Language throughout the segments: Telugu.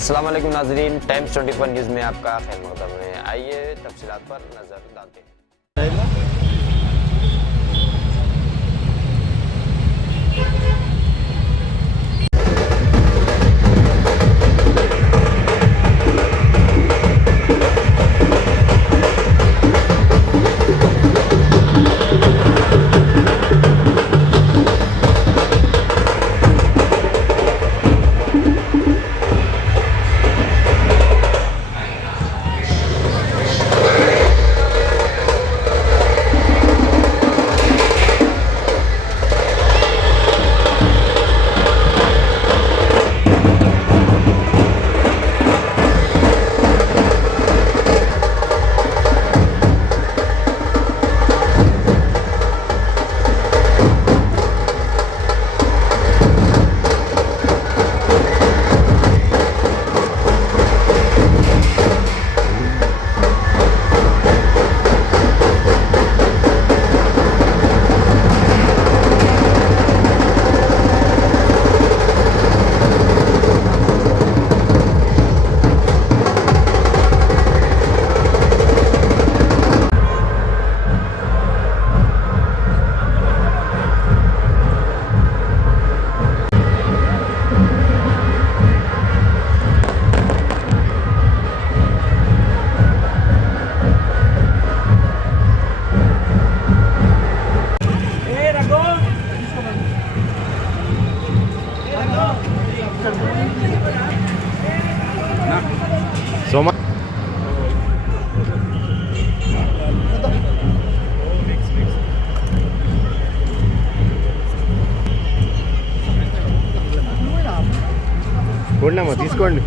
अस्सलाम वालेकुम नाजरीन, टाइम्स 24 न्यूज़ में आपका खैर मकदम है। आइए तफसीलात पर नज़र डालते हैं। सोमा చూడమ్మా తీసుకోండి.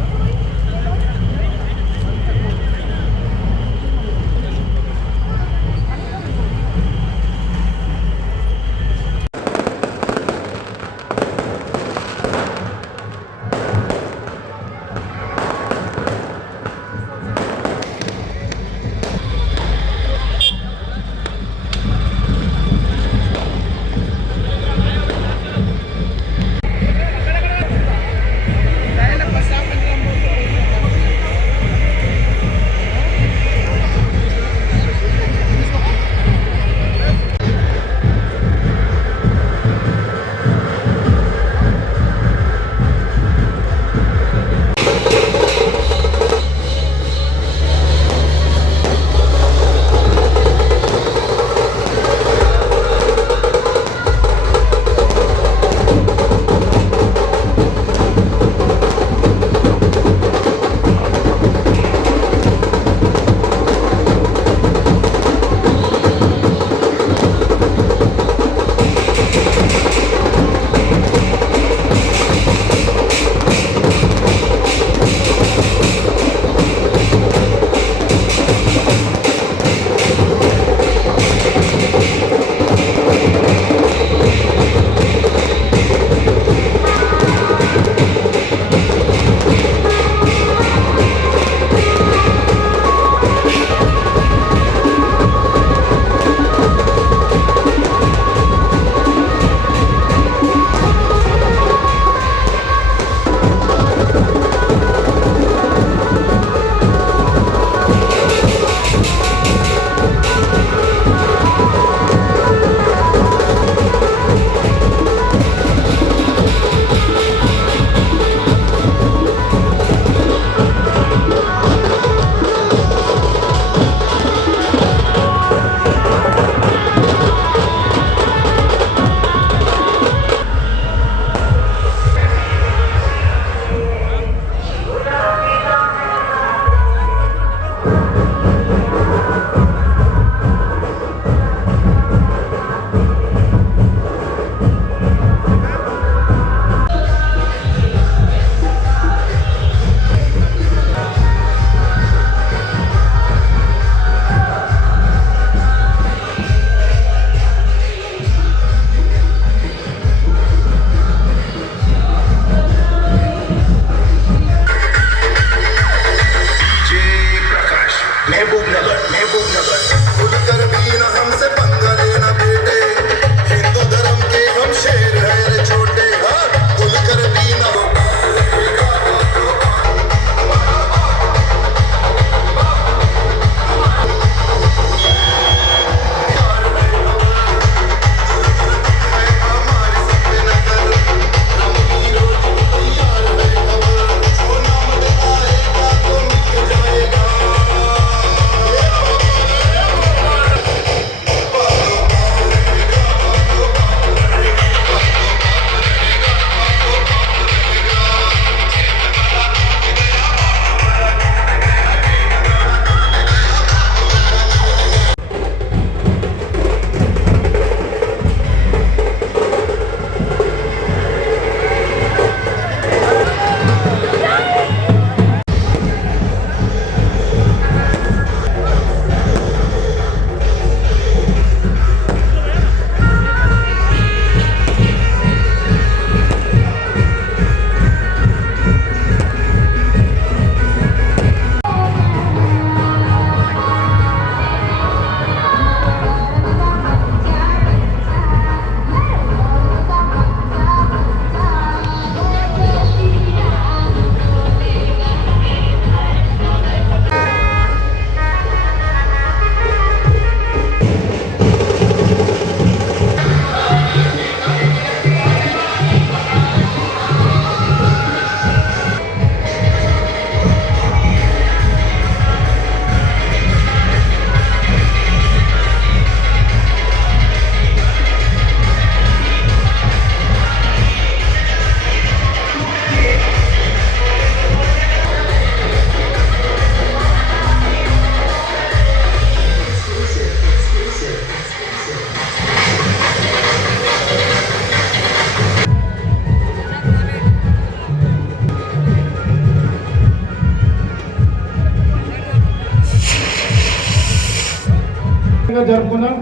జరుపుకున్నాం.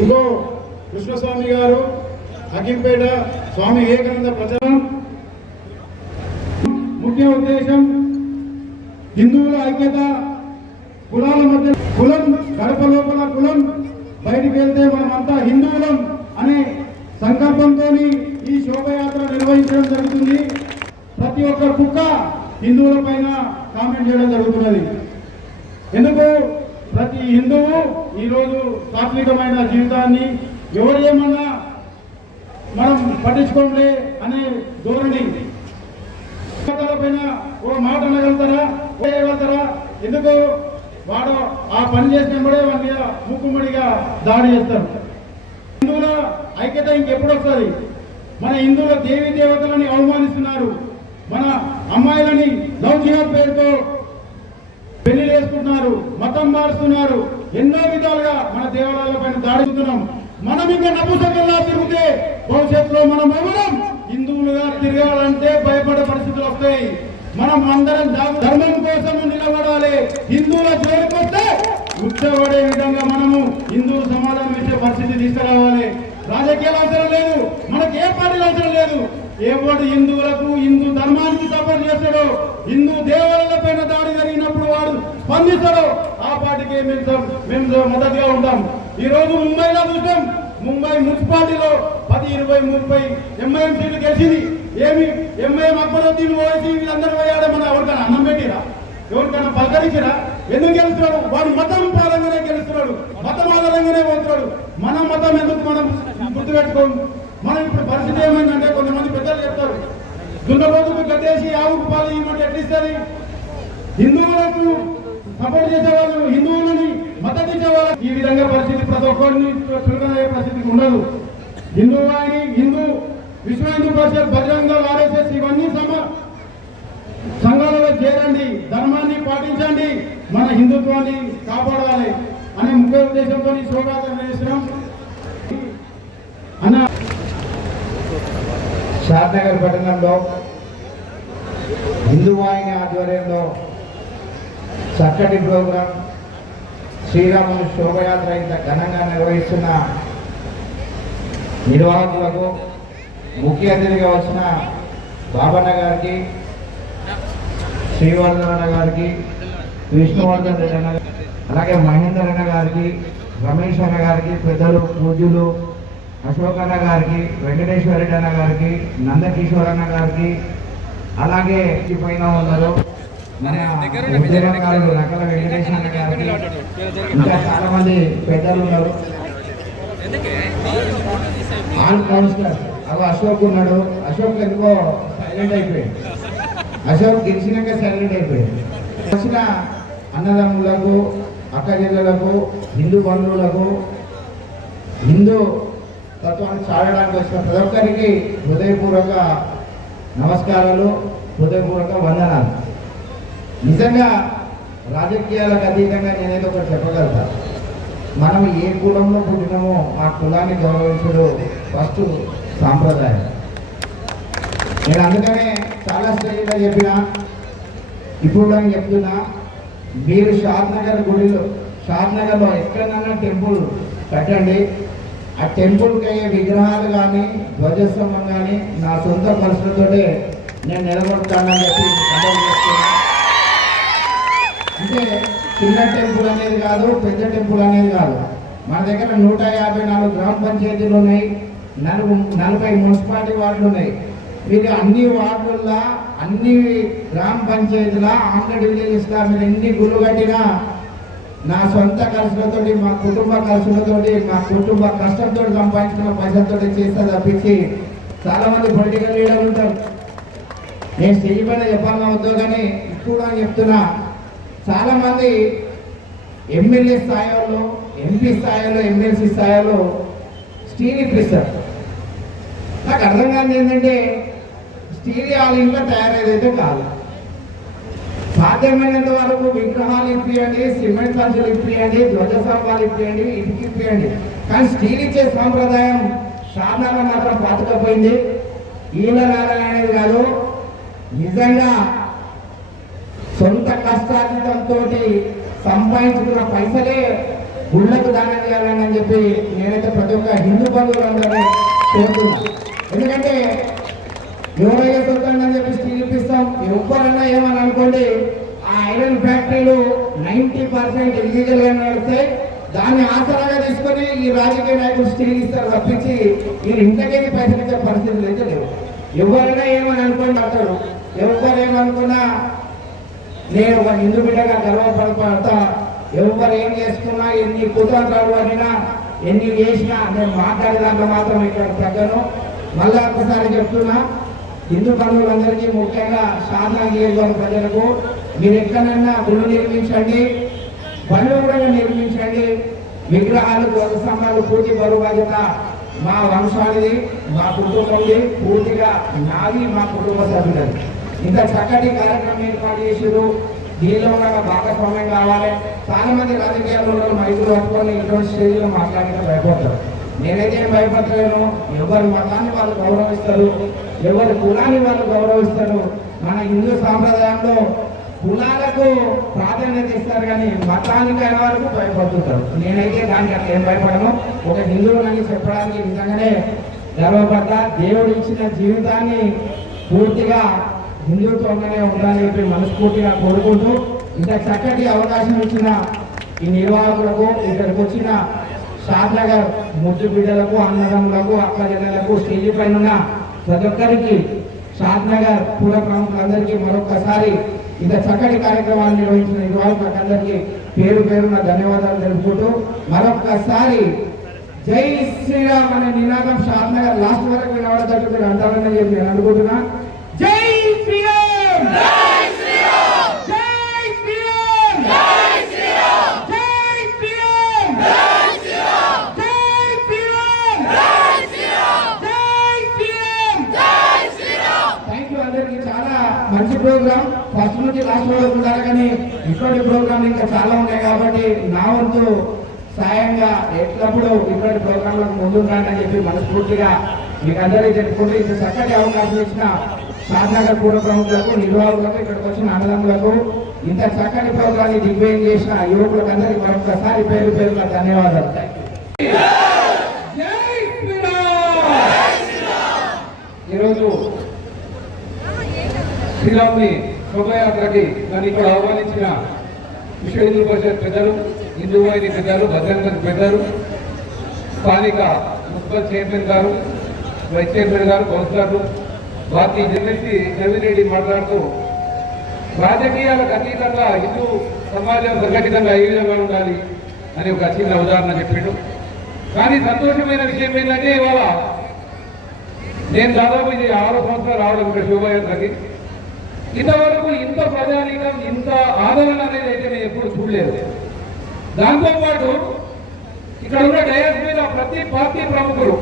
ఇంకో కృష్ణస్వామి గారు అకింపేట స్వామి వివేకానంద ప్రచారం ముఖ్య ఉద్దేశం హిందువుల ఐక్యత, కులాల మధ్య కులం గడప లోపల కులం బయటికి వెళ్తే మనమంతా హిందువులం అనే సంకల్పంతో ఈ శోభయాత్ర నిర్వహించడం జరుగుతుంది. ప్రతి ఒక్క కుక్క హిందువుల పైన కామెంట్ చేయడం జరుగుతున్నది. ఎందుకు ప్రతి హిందువు ఈరోజు సాత్వికమైన జీవితాన్ని ఎవరు ఏమన్నా మనం పట్టించుకోండి అనే ధోరణి పైన ఓ మాట అనగలుగుతారా? ఎందుకు వాడు ఆ పని చేసినప్పుడే వాడి మీద మూకుమ్మడిగా దాడి చేస్తారు. హిందువుల ఐక్యత ఇంకెప్పుడు వస్తుంది? మన హిందువుల దేవీ దేవతలని అవమానిస్తున్నారు. మన అమ్మాయిలని లవ్ జిహాద్ పేరుతో పెళ్లి చేసుకుంటున్నారు, మతం మారుస్తున్నారు. ఎన్నో విధాలుగా మన దేవాలయాల పైన దాడుతున్నాం. మనం ఇంకా నపుసకల్లా తిరిగితే భవిష్యత్తులో మనం ఎవరం హిందువులుగా తిరగాలంటే భయపడే పరిస్థితులు వస్తాయి. మనం అందరం ధర్మం కోసం నిలబడాలి. హిందువుల జోలికి వస్తే ఉచ్చబడే విధంగా మనము హిందువులు సమాధానం ఇచ్చే పరిస్థితి తీసుకురావాలి. రాజకీయాలు అవసరం లేదు, మనకు ఏ పార్టీలు అవసరం లేదు. ఎవడు హిందువులకు హిందూ ధర్మానికి సపోర్ట్ చేస్తాడో, హిందూ దేవాలయాల పైన దాడి జరిగినప్పుడు వాడు స్పందిస్తాడో ఆ పార్టీకి మేము మద్దతుగా ఉంటాం. ఈ రోజు ముంబైలో చూసాం, ముంబై మున్సిపాలిటీలో 10, 20, 30 ఎంఐఎం సీట్లు గెలిచింది. ఏమి ఎంఐఎం అక్బరుద్దీన్ ఓవైసీ వీళ్ళందరూ పోయాడే. మన ఎవరికైనా అన్నం పెట్టిరా? ఎవరికైనా పలకరించిరా? ఎందుకు గెలుస్తున్నాడు? వాడు మతం పరంగానే గెలుస్తున్నాడు, మతం ఆధారంగానే పోతున్నాడు. మన మతం ఎందుకు మనం గుర్తుపెట్టుకోం. మనం ఇప్పుడు పరిస్థితి ఏమైందంటే కొంతమంది పెద్దలు చెప్తారు, దున్నపోతుకు గడ్డేసి ఆవుకు పాలు ఇవ్వమంటే ఎట్లిస్తుంది? హిందువులకు సపోర్ట్ చేసేవాళ్ళు, హిందువులని మద్దతు ఇచ్చేవాళ్ళు ఈ విధంగా పరిస్థితి ప్రతి ఒక్కరిని చులకనయ్యే పరిస్థితికి ఉండదు. హిందూ విశ్వ హిందూ పరిషత్, బజరంగ దళ్, ఆర్ఎస్ఎస్ ఇవన్నీ సంఘాలలో చేరండి, ధర్మాన్ని పాటించండి, మన హిందుత్వాన్ని కాపాడాలి అనే ముఖ్య ఉద్దేశంతో శోభయాత్ర చేస్తున్నాం. అన్న షాద్నగర్ పట్టణంలో హిందూ వాహిని ఆధ్వర్యంలో చక్కటి ప్రోగ్రాం శ్రీరాముని శోభయాత్ర ఇంత ఘనంగా నిర్వహిస్తున్న నిర్వాహకులకు, ముఖ్య అతిథిగా వచ్చిన బాబన్న గారికి, శ్రీవర్ధన గారికి, విష్ణువర్ధన్ రెడ్డి అన్న, అలాగే మహేందర్ అన్న గారికి, రమేష్ అన్న గారికి, పెద్దలు పూజ్యులు అశోక్ అన్న గారికి, వెంకటేశ్వర రెడ్డి అన్న గారికి, నందకిషోర్ అన్న గారికి, అలాగే పైన ఉన్నారు మన ఉద్యోగకారులు రకాల వెంకటేశ్వర అన్న గారికి, ఇంకా చాలా మంది పెద్దలు ఉన్నారు. ఆల్ కౌన్సిలర్ అవి అశోక్ ఉన్నాడు. అశోక్ ఎందుకో సైలెంట్ అయిపోయాడు. అశోక్ గెలిచినాక సైలెంట్ అయిపోయాడు. వచ్చిన అన్నదమ్ములకు, అక్క చెల్లెలకు, హిందూ బంధువులకు, హిందూ తత్వాన్ని చాడడానికి వచ్చిన ప్రతి ఒక్కరికి హృదయపూర్వక నమస్కారాలు, హృదయపూర్వక వందనాలు. నిజంగా రాజకీయాలకు అతీతంగా నేనైతే ఒకటి చెప్పగలుగుతా. మనం ఏ కులంలో పుట్టినామో ఆ కులాన్ని గౌరవించడం ఫస్ట్ సాంప్రదాయం. నేను అందుకనే చాలా స్టేజ్లో చెప్పిన, ఇప్పుడు నేను చెప్తున్నా, మీరు షాద్నగర్లో ఎక్కడైనా టెంపుల్ కట్టండి. ఆ టెంపుల్కి అయ్యే విగ్రహాలు కానీ ధ్వజస్తంభం కానీ నా సొంత ఖర్చులతో నేను నిలబడతానని చెప్పి అంటే చిన్న టెంపుల్ అనేది కాదు, పెద్ద టెంపుల్ అనేది కాదు. మన దగ్గర 154 గ్రామ పంచాయతీలు ఉన్నాయి, 40 మున్సిపాలిటీ వార్డులు ఉన్నాయి. మీరు అన్ని వార్డుల్లో, అన్ని గ్రామ పంచాయతీల, ఆంధ్ర విలేజెస్లో మీరు ఎన్ని గుళ్ళు కట్టినా నా సొంత ఖర్చులతోటి, మా కుటుంబ ఖర్చులతోటి, మా కుటుంబ కష్టంతో సంపాదించిన పైసలతో చేస్తే తప్పించి చాలామంది పొలిటికల్ లీడర్లు ఉంటారు. నేను స్టేజ్ పైన చెప్పాలని అవుతావు కానీ ఇప్పుడు అని చెప్తున్నా, చాలామంది ఎమ్మెల్యే స్థాయిలో, ఎంపీ స్థాయిలో, ఎమ్మెల్సీ స్థాయిలో స్టీల్ ఇప్పిస్తారు. నాకు అర్థం కాదు ఏంటంటే స్టీల్ వాళ్ళ ఇంట్లో తయారయ్యేదైతే కాదు. సాధ్యమైనంత వరకు విగ్రహాలు ఇప్పియండి, సిమెంట్ సంచులు ఇప్పియండి, ధ్వజస్తంభాలు ఇప్పియండి, ఇటుకి ఇప్పియండి. కానీ స్టీల్ ఇచ్చే సాంప్రదాయం సాధారణ మాత్రం పాతుకపోయింది. ఈల అనేది కాదు, నిజంగా సొంత కష్టార్జితంతో సంపాదించుకున్న పైసలే గుళ్ళకు దానం చేయాలని అని చెప్పి నేనైతే ప్రతి ఒక్క హిందూ బంధువులందరినీ కోరుతున్నా. ఎందుకంటే ఎవరైనా సొంతంగా చెప్పి స్టీల్ ఇప్పిస్తాం, ఎవరన్నా ఏమని అనుకోండి, ఆ ఐరన్ ఫ్యాక్టరీలు 90% ఇల్లీగల్ గా నడుస్తాయి. దాన్ని ఆసరాగా తీసుకొని ఈ రాజకీయ నాయకులు స్టీల్ ఇస్తారు తప్పించి వీళ్ళు ఇంతకేది పైసలు ఇచ్చే పరిస్థితులు అయితే లేవు. ఎవరైనా ఏమని అనుకోండి అంటాడు, ఎవరు ఏమనుకున్నా నేను ఒక హిందూ బిడ్డగా గర్వపడతా. ఎవరు ఏం చేసుకున్నా, ఎన్ని కుతంత్రాలు అడినా, ఎన్ని చేసినా నేను మాట్లాడేదాంట్లో మాత్రం ఇక్కడ తగ్గను. మళ్ళా ఒకసారి చెప్తున్నా, హిందూ బంధువులందరికీ, ముఖ్యంగా షాద్నగర్ నియోజకవర్గ ప్రజలకు, మీరు ఎక్కడైనా గుళ్ళు నిర్మించండి, బండ్లు కూడా నిర్మించండి. విగ్రహాలు, ధ్వజస్తంభాలు పూర్తి బరువు బాధ్యత మా వంశానిది, మా కుటుంబంది, పూర్తిగా నాది, మా కుటుంబ సభ్యులది. ఇంత చక్కటి కార్యక్రమం ఏర్పాటు చేసారు. దీనిలో ఉన్న భాగస్వామ్యం కావాలి. చాలా మంది రాజకీయాల్లో మైకులు పట్టుకొని ఇటువంటి స్టేజ్లో మాట్లాడితే భయపడతారు. నేనైతే ఏం భయపడలేను. ఎవరి మతాన్ని వాళ్ళు గౌరవిస్తారు, ఎవరి కులాన్ని వాళ్ళు గౌరవిస్తారు. మన హిందూ సాంప్రదాయంలో కులాలకు ప్రాధాన్యత ఇస్తారు, కానీ మతానికి అయిన వరకు భయపడుతుంటారు. నేనైతే దానికి అట్లా ఏం భయపడను. ఒక హిందువులని చెప్పడానికి నిజంగానే గర్వపడ్డా. దేవుడు ఇచ్చిన జీవితాన్ని పూర్తిగా హిందుత్వంగానే ఉండాలని చెప్పి మనస్ఫూర్తిగా కోరుకుంటూ, ఇంత చక్కటి అవకాశం ఇచ్చిన ఈ నిర్వాహకులకు, ఇక్కడికి వచ్చిన షాద్నగర్ ముద్దు బిడ్డలకు, అన్నదమ్ములకు, అక్క చెల్లెలకు, స్టేజీ పైన ఉన్న ప్రతి ఒక్కరికి, షాద్నగర్ పూల ప్రముఖులందరికీ మరొకసారి ఇంత చక్కటి కార్యక్రమాన్ని నిర్వహించిన నిర్వాహకులందరికీ పేరు పేరున ధన్యవాదాలు తెలుపుకుంటూ, మరొకసారి జై శ్రీరామ్ అనే నినాదం షాద్నగర్ లాస్ట్ వరకు వినబడేటట్టు మీరు అంటారని చెప్పి నేను అనుకుంటున్నా. జై శ్రీరామ్, జై శ్రీరామ్, జై శ్రీరామ్, జై శ్రీరామ్, జై శ్రీరామ్, జై శ్రీరామ్, జై శ్రీరామ్, జై శ్రీరామ్, జై శ్రీరామ్, జై శ్రీరామ్. థాంక్యూ అందరికీ. చాలా మంచి ప్రోగ్రామ్, ఫస్ట్ నుంచి లాస్ట్ వరకు ఉండాలి, కానీ ఇటువంటి ప్రోగ్రామ్ ఇంకా చాలా ఉన్నాయి కాబట్టి నా వంతు సాయంగా ఎట్లప్పుడు ఇటువంటి ప్రోగ్రాంలకు ముందుండాలని చెప్పి మనస్ఫూర్తిగా మీకు అందరికీ చెప్పుకుంటూ, ఇంత చక్కటి అవకాశం ఇచ్చిన షాద్నగర్ పూర్వ ప్రముఖులకు, నిర్వాహకులకు, ఇక్కడికి వచ్చిన అన్నదమ్ములకు, ఇంత చక్కటి ప్రోగ్రాన్ని దిగ్విజయం చేసిన యువకులకు అందరికీ మరొకసారి పేరు పేరుగా ధన్యవాదాలు. ఈరోజు శ్రీరామ్ని శోభయాత్రకి నన్ను ఇక్కడ ఆహ్వానించిన విశ్వ హిందూ పరిషత్ పెద్దలు, హిందూ వాహిని పెద్దలు, భద్రంగ పెద్దలు, స్థానిక మున్సిపల్ చైర్మన్ గారు, వైస్ చైర్మన్ గారు, కౌన్సిలర్లు, భారతీయ జర్నలిస్ట్ నవీన్ రెడ్డి మాట్లాడుతూ రాజకీయాలకు అతీతంగా హిందూ సమాజం సంఘటితంగా ఏ విధంగా ఉండాలి అని ఒక చిన్న ఉదాహరణ చెప్పాడు. కానీ సంతోషమైన విషయం ఏంటంటే ఇవాళ నేను దాదాపు ఇది 6 సంవత్సరాలు రావడం ఇక్కడ శోభయాత్రకి, ఇంతవరకు ఇంత ప్రజానీకం, ఇంత ఆదరణ అనేది అయితే నేను ఎప్పుడు చూడలేదు. దాంతోపాటు ఇక్కడ ఉన్న డయాస్ మీద ప్రతి పార్టీ ప్రముఖులు,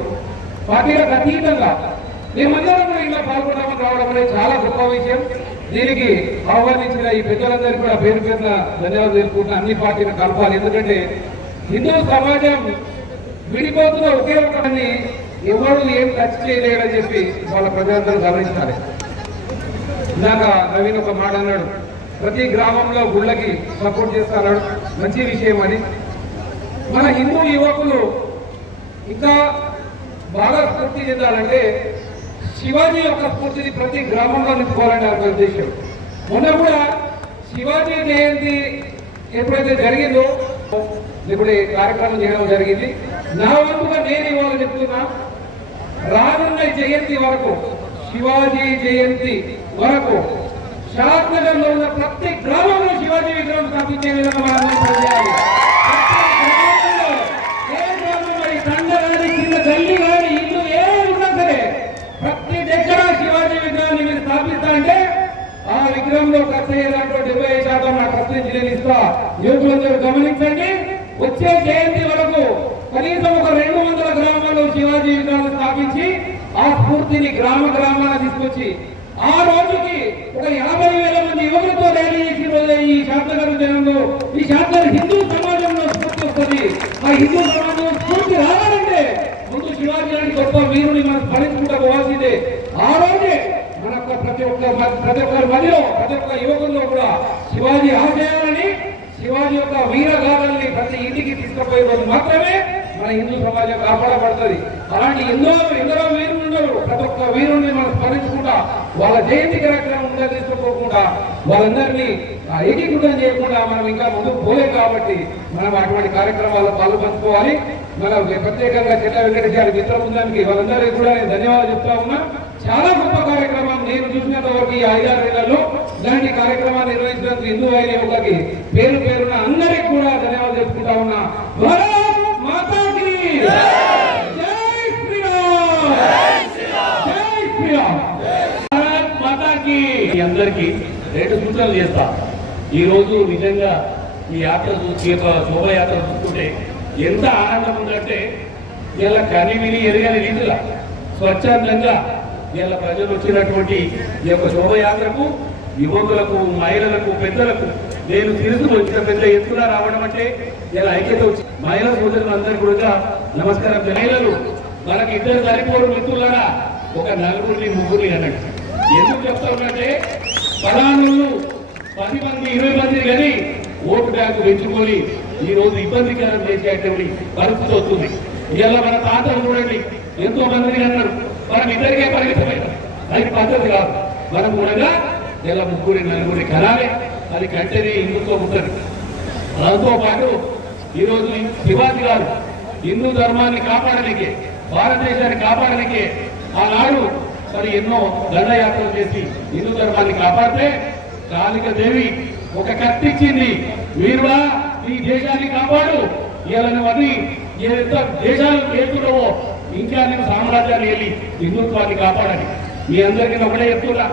పార్టీలకు అతీతంగా మేమందరం కూడా ఇలా పాల్గొన్నామని రావడం అనేది చాలా గొప్ప విషయం. దీనికి ఆహ్వానించిన ఈ పెద్దలందరికీ కూడా పేరు పేరున ధన్యవాదాలు తెలుపుకుంటున్న. అన్ని పార్టీలను కలపాలి, ఎందుకంటే హిందూ సమాజం విడిపోతున్న ఒకే ఒకరిని ఎవరు ఏం టచ్ చేయలేడని చెప్పి వాళ్ళ ప్రజలందరూ గమనించాలి. ఇందాక నవీన్ ఒక మాట అన్నాడు, ప్రతి గ్రామంలో గుళ్ళకి సపోర్ట్ చేస్తాడు, మంచి విషయం అని. మన హిందూ యువకులు ఇంకా బాగా స్ఫూర్తి చెందాలంటే శివాజీ యొక్క స్ఫూర్తిని ప్రతి గ్రామంలో నింపుకోవాలని ఒక ఉద్దేశం. మొన్న కూడా శివాజీ జయంతి ఎప్పుడైతే జరిగిందో ఇప్పుడు కార్యక్రమం చేయడం జరిగింది. నా వంతుగా నేను ఇవాళ చెప్తున్నా, రానున్న జయంతి వరకు, శివాజీ జయంతి వరకు షాద్నగర్ లో ఉన్న ప్రతి గ్రామంలో శివాజీ విగ్రహం స్థాపించే విధంగా మనం చేయాలి. ఏ గ్రామం మరి తండ కానీ, చిన్న గల్లి కానీ, ఇల్లు ఏ ఉన్నా సరే ప్రతి దగ్గర శివాజీ విగ్రహాన్ని మీరు స్థాపిస్తా అంటే ఆ విగ్రహంలో ఖర్చు అయ్యే దాంట్లో 75% నా ట్రస్ట్ నుంచి నేను ఇస్తా. యువకులందరూ గమనించండి, వచ్చే జయంతి వరకు కనీసం ఒక 200 గ్రామాల్లో శివాజీ విగ్రహాన్ని స్థాపించి ఆ స్ఫూర్తిని గ్రామ గ్రామాన తీసుకొచ్చి ఆ రోజుకి ఒక 50,000 మంది యువకులతో ర్యాలీ చేసి రోజు ఈ షాద్నగర్ జనంలో, ఈ షాద్నగర్ హిందూ సమాజంలో స్ఫూర్తి వస్తుంది. ఆ హిందూ సమాజంలో స్ఫూర్తి రావాలంటే ముందు శివాజీ లాంటి గొప్ప వీరుని మనం స్మరించుకుంటూ పోవాల్సిందే. ఆ రోజే మన ప్రతి ఒక్కరి మధ్యలో, ప్రతి ఒక్క యువకుల్లో కూడా శివాజీ ఆశయాలని, శివాజీ యొక్క వీరగాథల్ని ప్రతి ఇంటికి తీసుకుపోయే రోజు మాత్రమే మన హిందూ సమాజం కాపాడబడుతుంది. అలాంటి ఎందరో వీరులు ఉన్నారు. ప్రతి ఒక్క వీరుల్ని మనం స్మరించుకుంటా వాళ్ళ జయంతి కార్యక్రమం ఉందా తీసుకోకుండా వాళ్ళందరినీ ఏకీకృతం చేయకుండా మనం ఇంకా ముందుకు పోలేం. కాబట్టి మనం అటువంటి కార్యక్రమాల్లో పాల్పంచుకోవాలి. మన ప్రత్యేకంగా చెట్ల వెంకటేశ్వర మిత్ర బృందానికి వాళ్ళందరికీ కూడా నేను ధన్యవాదాలు చెప్తా ఉన్నా. చాలా గొప్ప కార్యక్రమం నేను చూసినంత వరకు ఈ 5-6 ఏళ్లలో ఇలాంటి కార్యక్రమాన్ని నిర్వహించినందుకు హిందూ వాహిని యువతకి పేరు పేరున అందరికి కూడా ధన్యవాదాలు చెప్పుకుంటా ఉన్నా. భారత్ మాతాకి జై శ్రీరామ్, జై శ్రీరామ్, భారత్ మాతాకి. అందరికి 2 సూచనలు చేస్తా. ఈ రోజు నిజంగా ఈ యాత్ర చూసి శోభయాత్ర చూస్తుంటే ఎంత ఆనందం ఉందంటే ఇలా కని విని ఎరగని రీతిలో స్వచ్ఛందంగా ఇలా ప్రజలు వచ్చినటువంటి ఈ యొక్క శోభయాత్రకు యువకులకు, మహిళలకు, పెద్దలకు నేను తిరుగుతూ వచ్చిన పెద్ద ఎత్తున రావడం అంటే ఇలా ఐక్యత వచ్చి మహిళా సోదరులందరికీ కూడా నమస్కారం. మహిళలు మనకి 2 సరిపోరు మిత్రులారా, ఒక 4 3 అన్నట్టు. ఎందుకు చెప్తా ఉన్నట్టే పలానులు 10 మంది 20 మంది కానీ ఓటు బ్యాంకు పెంచుకొని ఈ రోజు ఇబ్బందికరం చేసేటువంటి పరిస్థితి వస్తుంది. ఇలా మన తాతలు చూడండి ఎంతో మందిని అన్నారు, మనం ఇద్దరికే పరిమితమైన అది పద్ధతి కాదు. మనం కూడా ఇలా 3 4 కనాలి. అది కంటేనే హిందుత్వం ఉంటుంది. దాంతో పాటు ఈరోజు శివాజీ గారు హిందూ ధర్మాన్ని కాపాడడానికి, భారతదేశాన్ని కాపాడడానికి ఆనాడు మరి ఎన్నో దండయాత్రలు చేసి హిందూ ధర్మాన్ని కాపాడితే కాళికాదేవి ఒక కత్తిచ్చింది, వీరుడా ఈ దేశాన్ని కాపాడు, ఇలాని అది ఎంత దేశాలు చేస్తున్నావో ఇంకా నేను సామ్రాజ్యాన్ని వెళ్ళి హిందుత్వాన్ని కాపాడాలి. మీ అందరికీ ఒకటే చెప్తున్నా,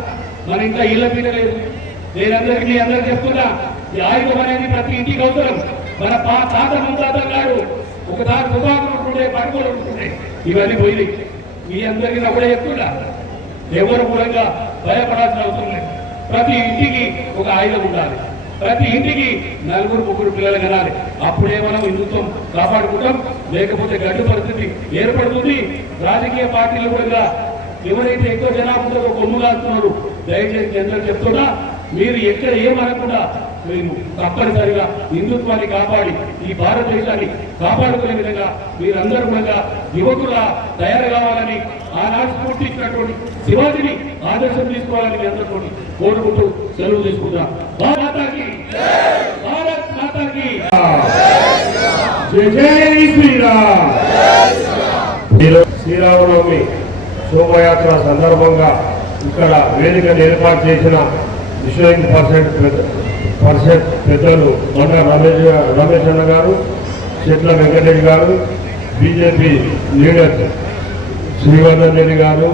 మన ఇంట్లో ఇళ్ళ పీడ లేదు. నేనందరికీ మీ అందరికీ చెప్తున్నా, ఈ ఆయుధం అనేది ప్రతి ఇంటికి అవసరం. మన తాత ముత్తాతలు నాడు ఒకసారి తుపాకులు ఉంటుండే, పడుకోలు ఉంటుండే, ఇవన్నీ పోయి మీ అందరికీ ఒకటే చెప్తున్నా, ఎవరు మూలంగా భయపడాల్సిన అవసరం లేదు. ప్రతి ఇంటికి ఒక ఆయుధం ఉండాలి. ప్రతి ఇంటికి 4 3 పిల్లలు కనాలి. అప్పుడే మనం హిందుత్వం కాపాడుకుంటాం. లేకపోతే గడ్డు పరిస్థితి ఏర్పడుతుంది. రాజకీయ పార్టీలు కూడా ఎవరైతే ఎక్కువ జనాభా ఉంటుందో కొమ్ము కాస్తున్నారు. దయచేసి అందరూ చెప్తున్నా, మీరు ఎక్కడ ఏమనకుండా మీరు తప్పనిసరిగా హిందుత్వాన్ని కాపాడి ఈ భారతదేశాన్ని కాపాడుకునే విధంగా మీరందరూ కూడా యువకులా తయారు కావాలని ఆనాడు స్ఫూర్తి ఇచ్చినటువంటి శివాజీని ఆదర్శం తీసుకోవాలని మీ అందరితో కోరుకుంటూ సెలవు తీసుకుంటాం. భారత్ మాతాకి జై శ్రీరామ్. శ్రీరామనవమి శోభయాత్ర సందర్భంగా ఇక్కడ వేదికను ఏర్పాటు చేసిన విశ్వ హిందూ పరిషత్ పెద్దలు బండ రమేష్ అన్న గారు, చెట్ల వెంకటేష్ గారు, బీజేపీ లీడర్ శ్రీవర్ధన్ రెడ్డి గారు,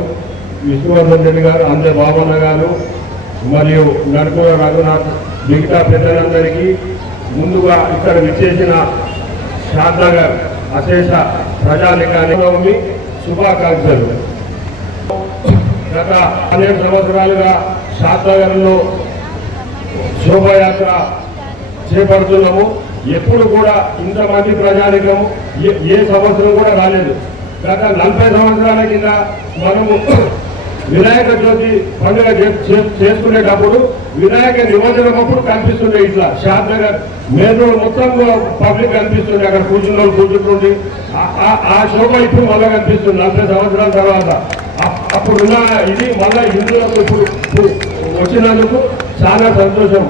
విష్ణువర్ధన్ రెడ్డి గారు, అందే బాబన్న గారు మరియు నడుకుల రఘునాథ్, మిగతా పెద్దలందరికీ ముందుగా ఇక్కడ విచ్చేసిన శాంతనగర్ అశేష ప్రజానికానికి శుభాకాంక్షలు. గత 12 సంవత్సరాలుగా శాంతనగర్లో శోభయాత్ర చేపడుతున్నాము. ఎప్పుడు కూడా ఇంతమంది ప్రజానికము ఏ సంవత్సరం కూడా రాలేదు. గత 40 సంవత్సరాల కింద మనము వినాయక చవితి పండుగ చేసుకునేటప్పుడు వినాయక నిమజ్జనం అప్పుడు కనిపిస్తుండే ఇట్లా శాంతనగర్ మెయిన్ రోడ్ మొత్తం పబ్లిక్ కనిపిస్తుంది. అక్కడ కూర్చుంటుండి ఆ శోభ ఇప్పుడు మళ్ళీ కనిపిస్తుంది 40 సంవత్సరాల తర్వాత. అప్పుడున్న ఇది మళ్ళీ హిందువులకు ఇప్పుడు వచ్చినందుకు చాలా సంతోషం.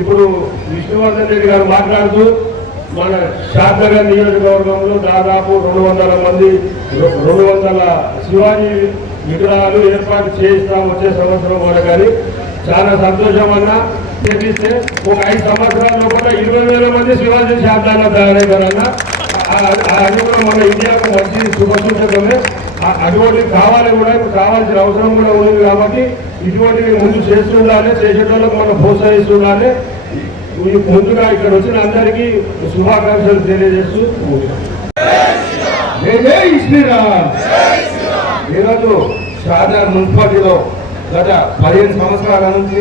ఇప్పుడు విష్ణువర్ధన్ రెడ్డి గారు మాట్లాడుతూ మన శాంతనగర్ నియోజకవర్గంలో దాదాపు 200 మంది 200 శివాజీ విగ్రహాలు ఏర్పాటు చేస్తాం వచ్చే సంవత్సరం కూడా. కానీ చాలా సంతోషం అన్న చేపిస్తే ఒక 5 సంవత్సరాల్లో కూడా 20,000 మంది శివాజీ శాంతాన్ని తయారైతారన్న. అది కూడా మన ఇండియాకు మంచి శుభసూచకమే. అటువంటివి కావాలి కూడా, ఇప్పుడు కావాల్సిన అవసరం కూడా ఉంది. కాబట్టి ఇటువంటివి ముందు చేస్తుండాలి, చేసేటోళ్ళకు మనం ప్రోత్సహిస్తుండాలి. ముందుగా ఇక్కడ వచ్చిన అందరికీ శుభాకాంక్షలు తెలియజేస్తూ జై శ్రీరామ్. ఈరోజు షాద్నగర్ మున్సిపాలిటీలో గత 15 సంవత్సరాల నుంచి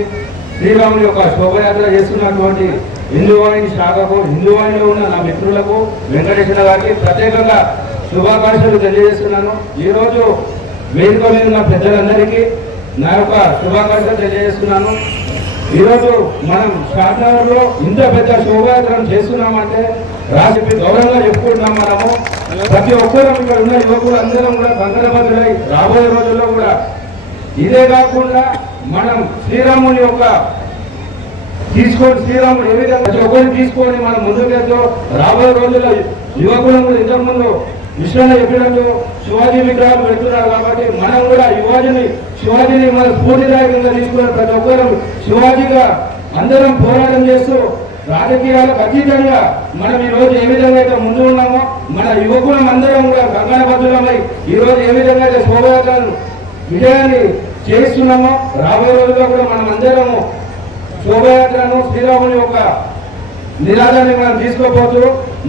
శ్రీరాముని యొక్క శోభయాత్ర చేస్తున్నటువంటి హిందూ వాహిని శాఖకు, హిందూ వాహినిలో ఉన్న నా మిత్రులకు, వెంకటేశ్వర గారికి ప్రత్యేకంగా శుభాకాంక్షలు తెలియజేస్తున్నాను. ఈరోజు వేదిక మీద ఉన్న పెద్దలందరికీ నా యొక్క శుభాకాంక్షలు తెలియజేస్తున్నాను. ఈరోజు మనం షాద్నగర్లో ఇంత పెద్ద శోభాయాత్రను చేస్తున్నామంటే రాజకీయ గౌరవంగా చెప్పుకుంటున్నాం. మనము ప్రతి ఒక్కరూ ఇక్కడ ఉన్న యువకులు అందరం కూడా కంకణబద్ధులై రాబోయే రోజుల్లో కూడా ఇదే కాకుండా మనం శ్రీరాముని యొక్క శ్రీరాముడు ఏ విధంగా ప్రతి ఒక్కరిని తీసుకొని మనం ముందుకెళ్తూ రాబోయే రోజుల్లో యువకులను కూడా ఇంతకుముందు విశ్వన్న చెప్పినట్టు శివాజీ విగ్రహాలు పెడుతున్నారు కాబట్టి మనం కూడా శివాజీని మన స్ఫూర్తిదాయకంగా తీసుకున్న ప్రతి ఒక్కరు శివాజీగా అందరం పోరాటం చేస్తూ రాజకీయాలకు అతీతంగా మనం ఈ రోజు ఏ విధంగా అయితే ముందు ఉన్నామో మన యువకులం అందరం కూడా కంకణబద్ధులమై ఈ రోజు ఏ విధంగా అయితే శోభయాత్రను విజయాన్ని చేస్తున్నామో రాబోయే రోజుల్లో కూడా మనం అందరము శోభయాత్రను శ్రీరాముని యొక్క నిరాదాన్ని మనం తీసుకోపోతూ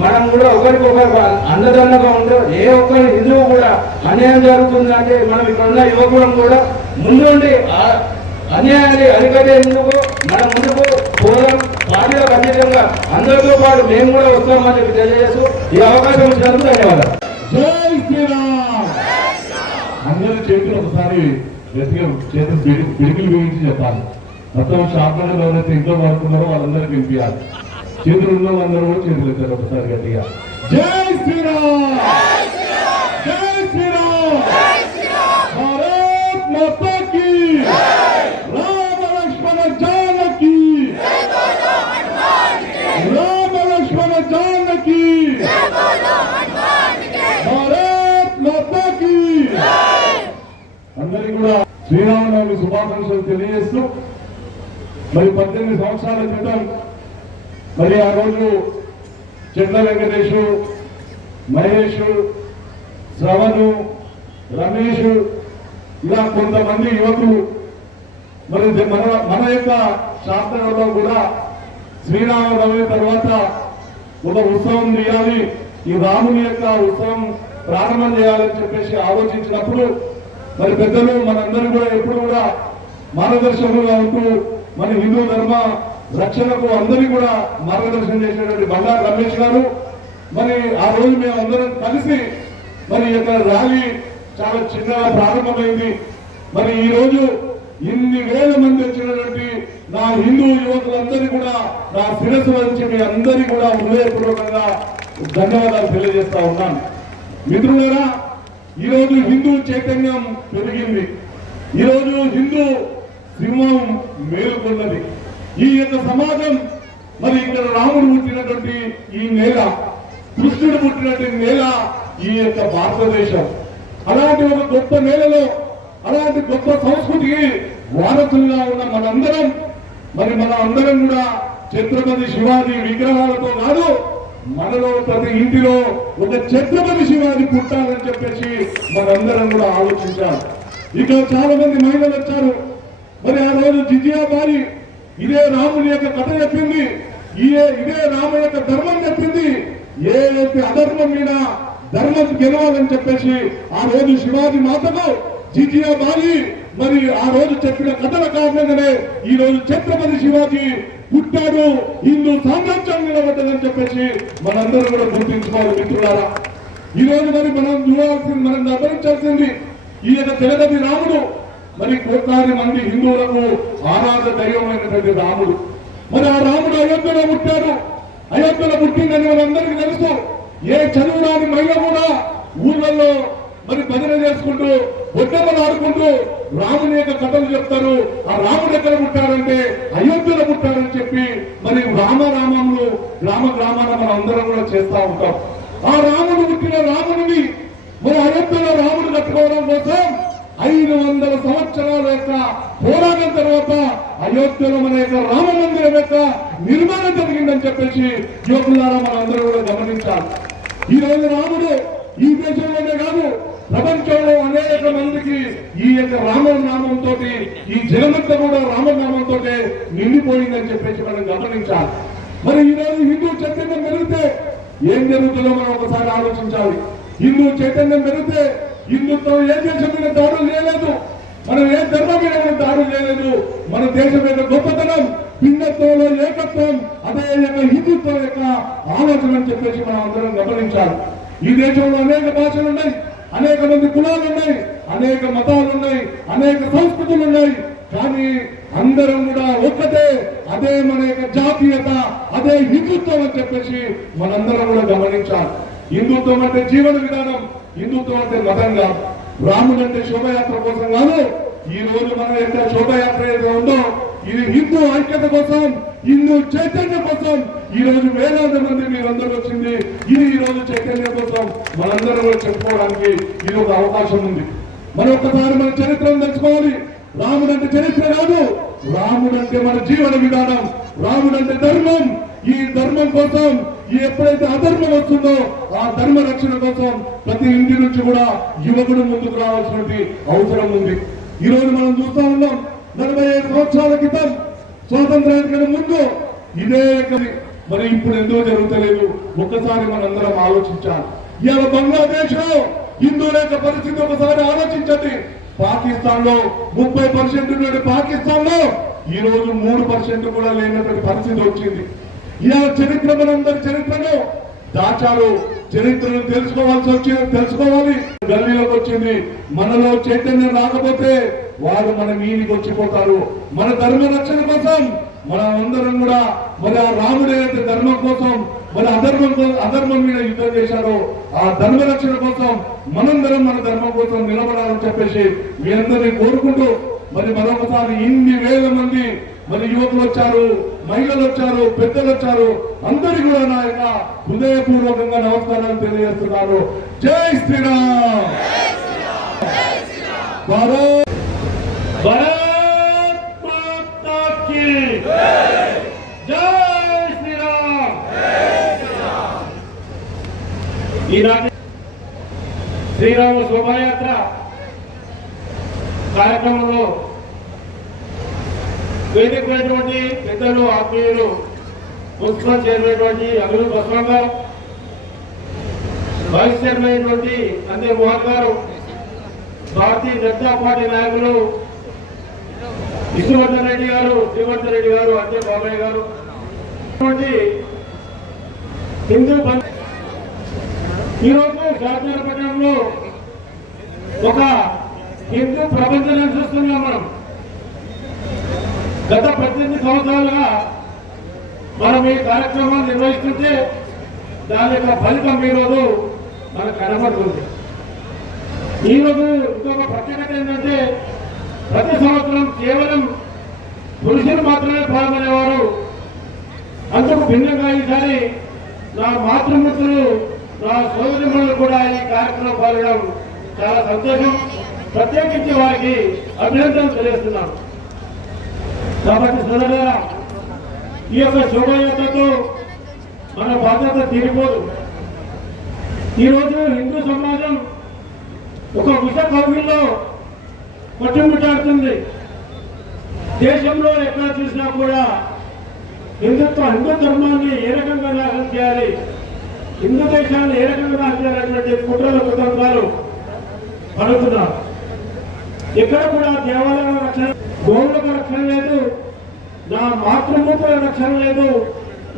మనం కూడా ఒకరికొకరు అండదండగా ఉంటూ ఏ ఒక్కరి హిందువు కూడా అన్యాయం జరుగుతుందంటే మనం ఇక్కడ ఉన్న యువకులం కూడా ముందుండి అన్యాయాన్ని అరికట్టేందుకు మనం ముందుకు పోదాం. పార్టీలకు అతీతంగా అందరితో పాటు మేము కూడా వస్తామని చెప్పి తెలియజేస్తూ ఈ అవకాశం ఇచ్చినందుకు ధన్యవాదాలు. జై శ్రీరామ్. అందరి చేతులు ఒకసారి గట్టిగా చేతులు పిడికిలు వేయించి చెప్పాలి. మొత్తం షాప్లలో ఎవరైతే ఇంట్లో పడుతున్నారో వాళ్ళందరికీ వినిపించాలి. చేతులు ఉన్న వాళ్ళందరూ కూడా చేతులు ఎత్తారు ఒకసారి గట్టిగా. జై శ్రీరామ్. జై శ్రీరామ్. భారత్ మాతా కీ. రామ లక్ష్మణ జానకి. రామ లక్ష్మణ జానకి. భారత్ మాతా కీ. అందరికీ కూడా శ్రీరామనవమి శుభాకాంక్షలు తెలియజేస్తూ మరి 18 సంవత్సరాల క్రితం మరి ఆ రోజు చెట్ల వెంకటేశు, మహేష్, శ్రవణు, రమేష్ ఇలా కొంతమంది యువకులు మరి మన యొక్క శాస్త్రంలో కూడా శ్రీరామనవమి తర్వాత ఒక ఉత్సవం చేయాలి, ఈ రాముని యొక్క ఉత్సవం ప్రారంభం చేయాలని చెప్పేసి ఆలోచించినప్పుడు మరి పెద్దలు మనందరూ కూడా ఎప్పుడు కూడా మార్గదర్శకులుగా ఉంటూ మన హిందూ ధర్మ రక్షణకు అందరినీ కూడా మార్గదర్శనం చేసినటువంటి బండారు రమేష్ గారు మరి ఆ రోజు మేము అందరం కలిసి మరి యొక్క ర్యాలీ చాలా చిన్నగా ప్రారంభమైంది. మరి ఈ రోజు ఇన్ని వేల మంది వచ్చినటువంటి నా హిందూ యువకులందరినీ కూడా నా శిరస్సు నుంచి మీ అందరికీ కూడా హృదయపూర్వకంగా ధన్యవాదాలు తెలియజేస్తా ఉన్నాను. మిత్రులారా, ఈరోజు హిందూ చైతన్యం పెరిగింది. ఈరోజు హిందూ సింహం మేలుకొన్నది. ఈ యొక్క సమాజం మరి ఇక్కడ రాముడు పుట్టినటువంటి ఈ నేల, కృష్ణుడు పుట్టినటువంటి నేల ఈ యొక్క భారతదేశం. అలాంటి ఒక గొప్ప నేలలో అలాంటి గొప్ప సంస్కృతికి వారసులుగా ఉన్న మనందరం కూడా ఛత్రపతి శివాజీ విగ్రహాలతో కాదు, మనలో ప్రతి ఇంటిలో ఒక ఛత్రపతి శివాజీ పుట్టాలని చెప్పేసి మనందరం కూడా ఆలోచించాలి. ఇక్కడ చాలా మంది మహిళలు వచ్చారు. మరి ఆ రోజు జిజియాబాయి ఇదే రాముని యొక్క కథ చెప్పింది, ఇదే రాము యొక్క ధర్మం చెప్పింది. ఏదైతే అధర్మం మీద ధర్మం గెలవాలని చెప్పేసి ఆ రోజు శివాజీ మాతకు జిజియాబాయి మరి ఆ రోజు చెప్పిన కథల కారణంగానే ఈ రోజు ఛత్రపతి శివాజీ పుట్టాడు, హిందూ సామ్రాజ్యం నిలబడ్డదని చెప్పేసి మనందరూ కూడా గుర్తించుకోవాలి. మిత్రులారా, ఈ రోజు మరి మనం గమనించాల్సింది ఈ యొక్క జగదతి రాముడు మరి కోట్లాది మంది హిందువులకు ఆరాధ దైవమైనటువంటి రాముడు. మరి ఆ రాముడు అయోధ్యలో పుట్టాడు. అయోధ్యలో పుట్టిందని మనందరికీ తెలుసు. ఏ చదువు రాని మహిళ కూడా ఊళ్ళల్లో మరి భజన చేసుకుంటూ బొట్టమ్మలు ఆడుకుంటూ రాముని యొక్క కథలు చెప్తారు. ఆ రాముడు ఎక్కడ పుట్టాడంటే అయోధ్యలో పుట్టాడని చెప్పి మరి రామనామములు గ్రామాన మనం అందరం కూడా చేస్తా ఉంటాం. ఆ రాముడు పుట్టిన రాముడిని మరి అయోధ్యలో రాముడు కట్టుకోవడం కోసం 500 సంవత్సరాల యొక్క పోరాటం తర్వాత అయోధ్యలో మన యొక్క రామ మందిరం యొక్క నిర్మాణం జరిగిందని చెప్పేసి యువకులారా మనం అందరూ కూడా గమనించాలి. ఈ రోజు రాముడు ఈ దేశంలోనే కాదు, ప్రపంచంలో అనేక మందికి ఈ యొక్క రామనామంతో ఈ జగమంతా కూడా రామనామంతో నిండిపోయిందని చెప్పేసి మనం గమనించాలి. మరి ఈ రోజు హిందూ చైతన్యం పెరిగితే ఏం జరుగుతుందో మనం ఒకసారి ఆలోచించాలి. హిందూ చైతన్యం పెరిగితే హిందుత్వం ఏ దేశం మీద దాడులు చేయలేదు, మనం ఏ ధర్మం మీద దాడులు చేయలేదు. మన దేశం యొక్క గొప్పతనం, భిన్నత్వంలో ఏకత్వం, అదే యొక్క హిందుత్వం యొక్క ఆలోచన అని చెప్పేసి మనం అందరం గమనించాలి. ఈ దేశంలో అనేక భాషలు ఉన్నాయి, అనేక మంది కులాలు ఉన్నాయి, అనేక మతాలు ఉన్నాయి, అనేక సంస్కృతులు ఉన్నాయి. కానీ అందరం కూడా ఒక్కటే, అదే మన యొక్క జాతీయత, అదే హిందుత్వం అని చెప్పేసి మనందరం కూడా గమనించాలి. హిందుత్వం అంటే జీవన విధానం, హిందుత్వం అంటే మతం కాదు. రాముడు అంటే శోభయాత్ర కోసం కాదు. ఈ రోజు మన యొక్క శోభయాత్ర ఏదో ఉందో ఇది హిందూ ఐక్యత కోసం, హిందూ చైతన్యం కోసం ఈ రోజు వేలాది మంది మీరందరూ వచ్చింది. ఇది ఈ రోజు చైతన్యం కోసం మనందరం కూడా చెప్పుకోవడానికి ఇది ఒక అవకాశం ఉంది. మరొకసారి మన చరిత్రను తెలుసుకోవాలి. రాముడు అంటే చరిత్ర కాదు, రాముడు అంటే మన జీవన విధానం, రాముడు అంటే ధర్మం. ఈ ధర్మం కోసం ఎప్పుడైతే అధర్మం వస్తుందో ఆ ధర్మ రక్షణ కోసం ప్రతి ఇంటి నుంచి కూడా యువకుడు ముందుకు రావాల్సిన అవసరం ఉంది. ఈ రోజు మనం చూస్తూ ఉన్నాం, 45 సంవత్సరాల క్రితం స్వాతంత్రానికి ముందు ఇదే మరి ఇప్పుడు ఎందుకు జరుగుతలేదు ఒక్కసారి మనందరం ఆలోచించాలి. ఇవాళ బంగ్లాదేశ్ లో హిందువుల యొక్క పరిస్థితి ఒకసారి ఆలోచించండి. పాకిస్తాన్ లో 30% ఉన్నటువంటి పాకిస్తాన్ లో ఈ రోజు 3% కూడా లేనటువంటి పరిస్థితి వచ్చింది. ఇలా చరిత్ర మనందరి చరిత్రను దాచారు. చరిత్రను తెలుసుకోవాలి. గల్లీలోకి వచ్చింది. మనలో చైతన్యం రాకపోతే వారు మన మీదికి వచ్చిపోతారు. మన ధర్మ రక్షణ కోసం మనం అందరం కూడా మరి ఆ రాముడు ఏదైతే ధర్మం కోసం మరి అధర్మం మీద యుద్ధం చేశారో ఆ ధర్మ రక్షణ కోసం మనందరం మన ధర్మం కోసం నిలబడాలని చెప్పేసి మీ అందరినీ కోరుకుంటూ మరి మరొకసారి ఇన్ని వేల మంది మరి యువకులు వచ్చారు, మహిళలు వచ్చారు, పెద్దలు వచ్చారు. అందరికీ కూడా నా యొక్క హృదయపూర్వకంగా నమస్కారాలు తెలియజేస్తున్నారు. జై శ్రీరామ్. భారత్ మాతా కీ జై శ్రీరామ్. ఈనాటి శ్రీరామ శోభాయాత్ర కార్యక్రమంలో వేదికమైనటువంటి పెద్దలు, ఆత్మీయులు, మున్సిపల్ చైర్మన్ అభివృద్ధి బస్వాన్ గారు, వైస్ చైర్మన్ అయినటువంటి అందే మోహన్ గారు, భారతీయ జనతా పార్టీ నాయకులు విష్ణువర్ధన్ రెడ్డి గారు, శ్రీవర్ధన్ రెడ్డి గారు, అంతే బాబాయ్ గారు, హిందూ ఈరోజు శాసనపట్నంలో ఒక హిందూ ప్రపంచం చూస్తున్నాం. మనం గత 18 సంవత్సరాలుగా మనం ఈ కార్యక్రమాన్ని నిర్వహిస్తుంటే దాని యొక్క ఫలితం ఈరోజు మనకు కనబడుతుంది. ఈరోజు ఇంకొక ప్రత్యేకత ఏంటంటే ప్రతి సంవత్సరం కేవలం పురుషులు మాత్రమే పాల్గొనేవారు. అందుకు భిన్నంగా ఈసారి నా మాతృమూర్తులు, నా సోదరిమణులు కూడా ఈ కార్యక్రమం పాల్గొనడం చాలా సంతోషం. ప్రత్యేకించి వారికి అభినందనలు తెలియజేస్తున్నాను. కాబట్టి సోదరులారా, ఈ యొక్క శోభయాత్రతో మన బాధ్యత తీరిపోదు. ఈరోజు హిందూ సమాజం ఒక విష కౌగిల్లో కొట్టుమిట్టాడుతుంది. దేశంలో ఎక్కడ చూసినా కూడా హిందూ ధర్మాన్ని ఏ రకంగా నాశనం చేయాలి, హిందూ దేశాన్ని ఏ రకంగా నాశనం చేయాలనేటువంటి కుట్రల కుతంత్రాలు పడుతున్నారు. ఎక్కడ కూడా దేవాలయాల రక్షణ, గోవులకు రక్షణ లేదు, నా మాతృమూర్తుల రక్షణ లేదు,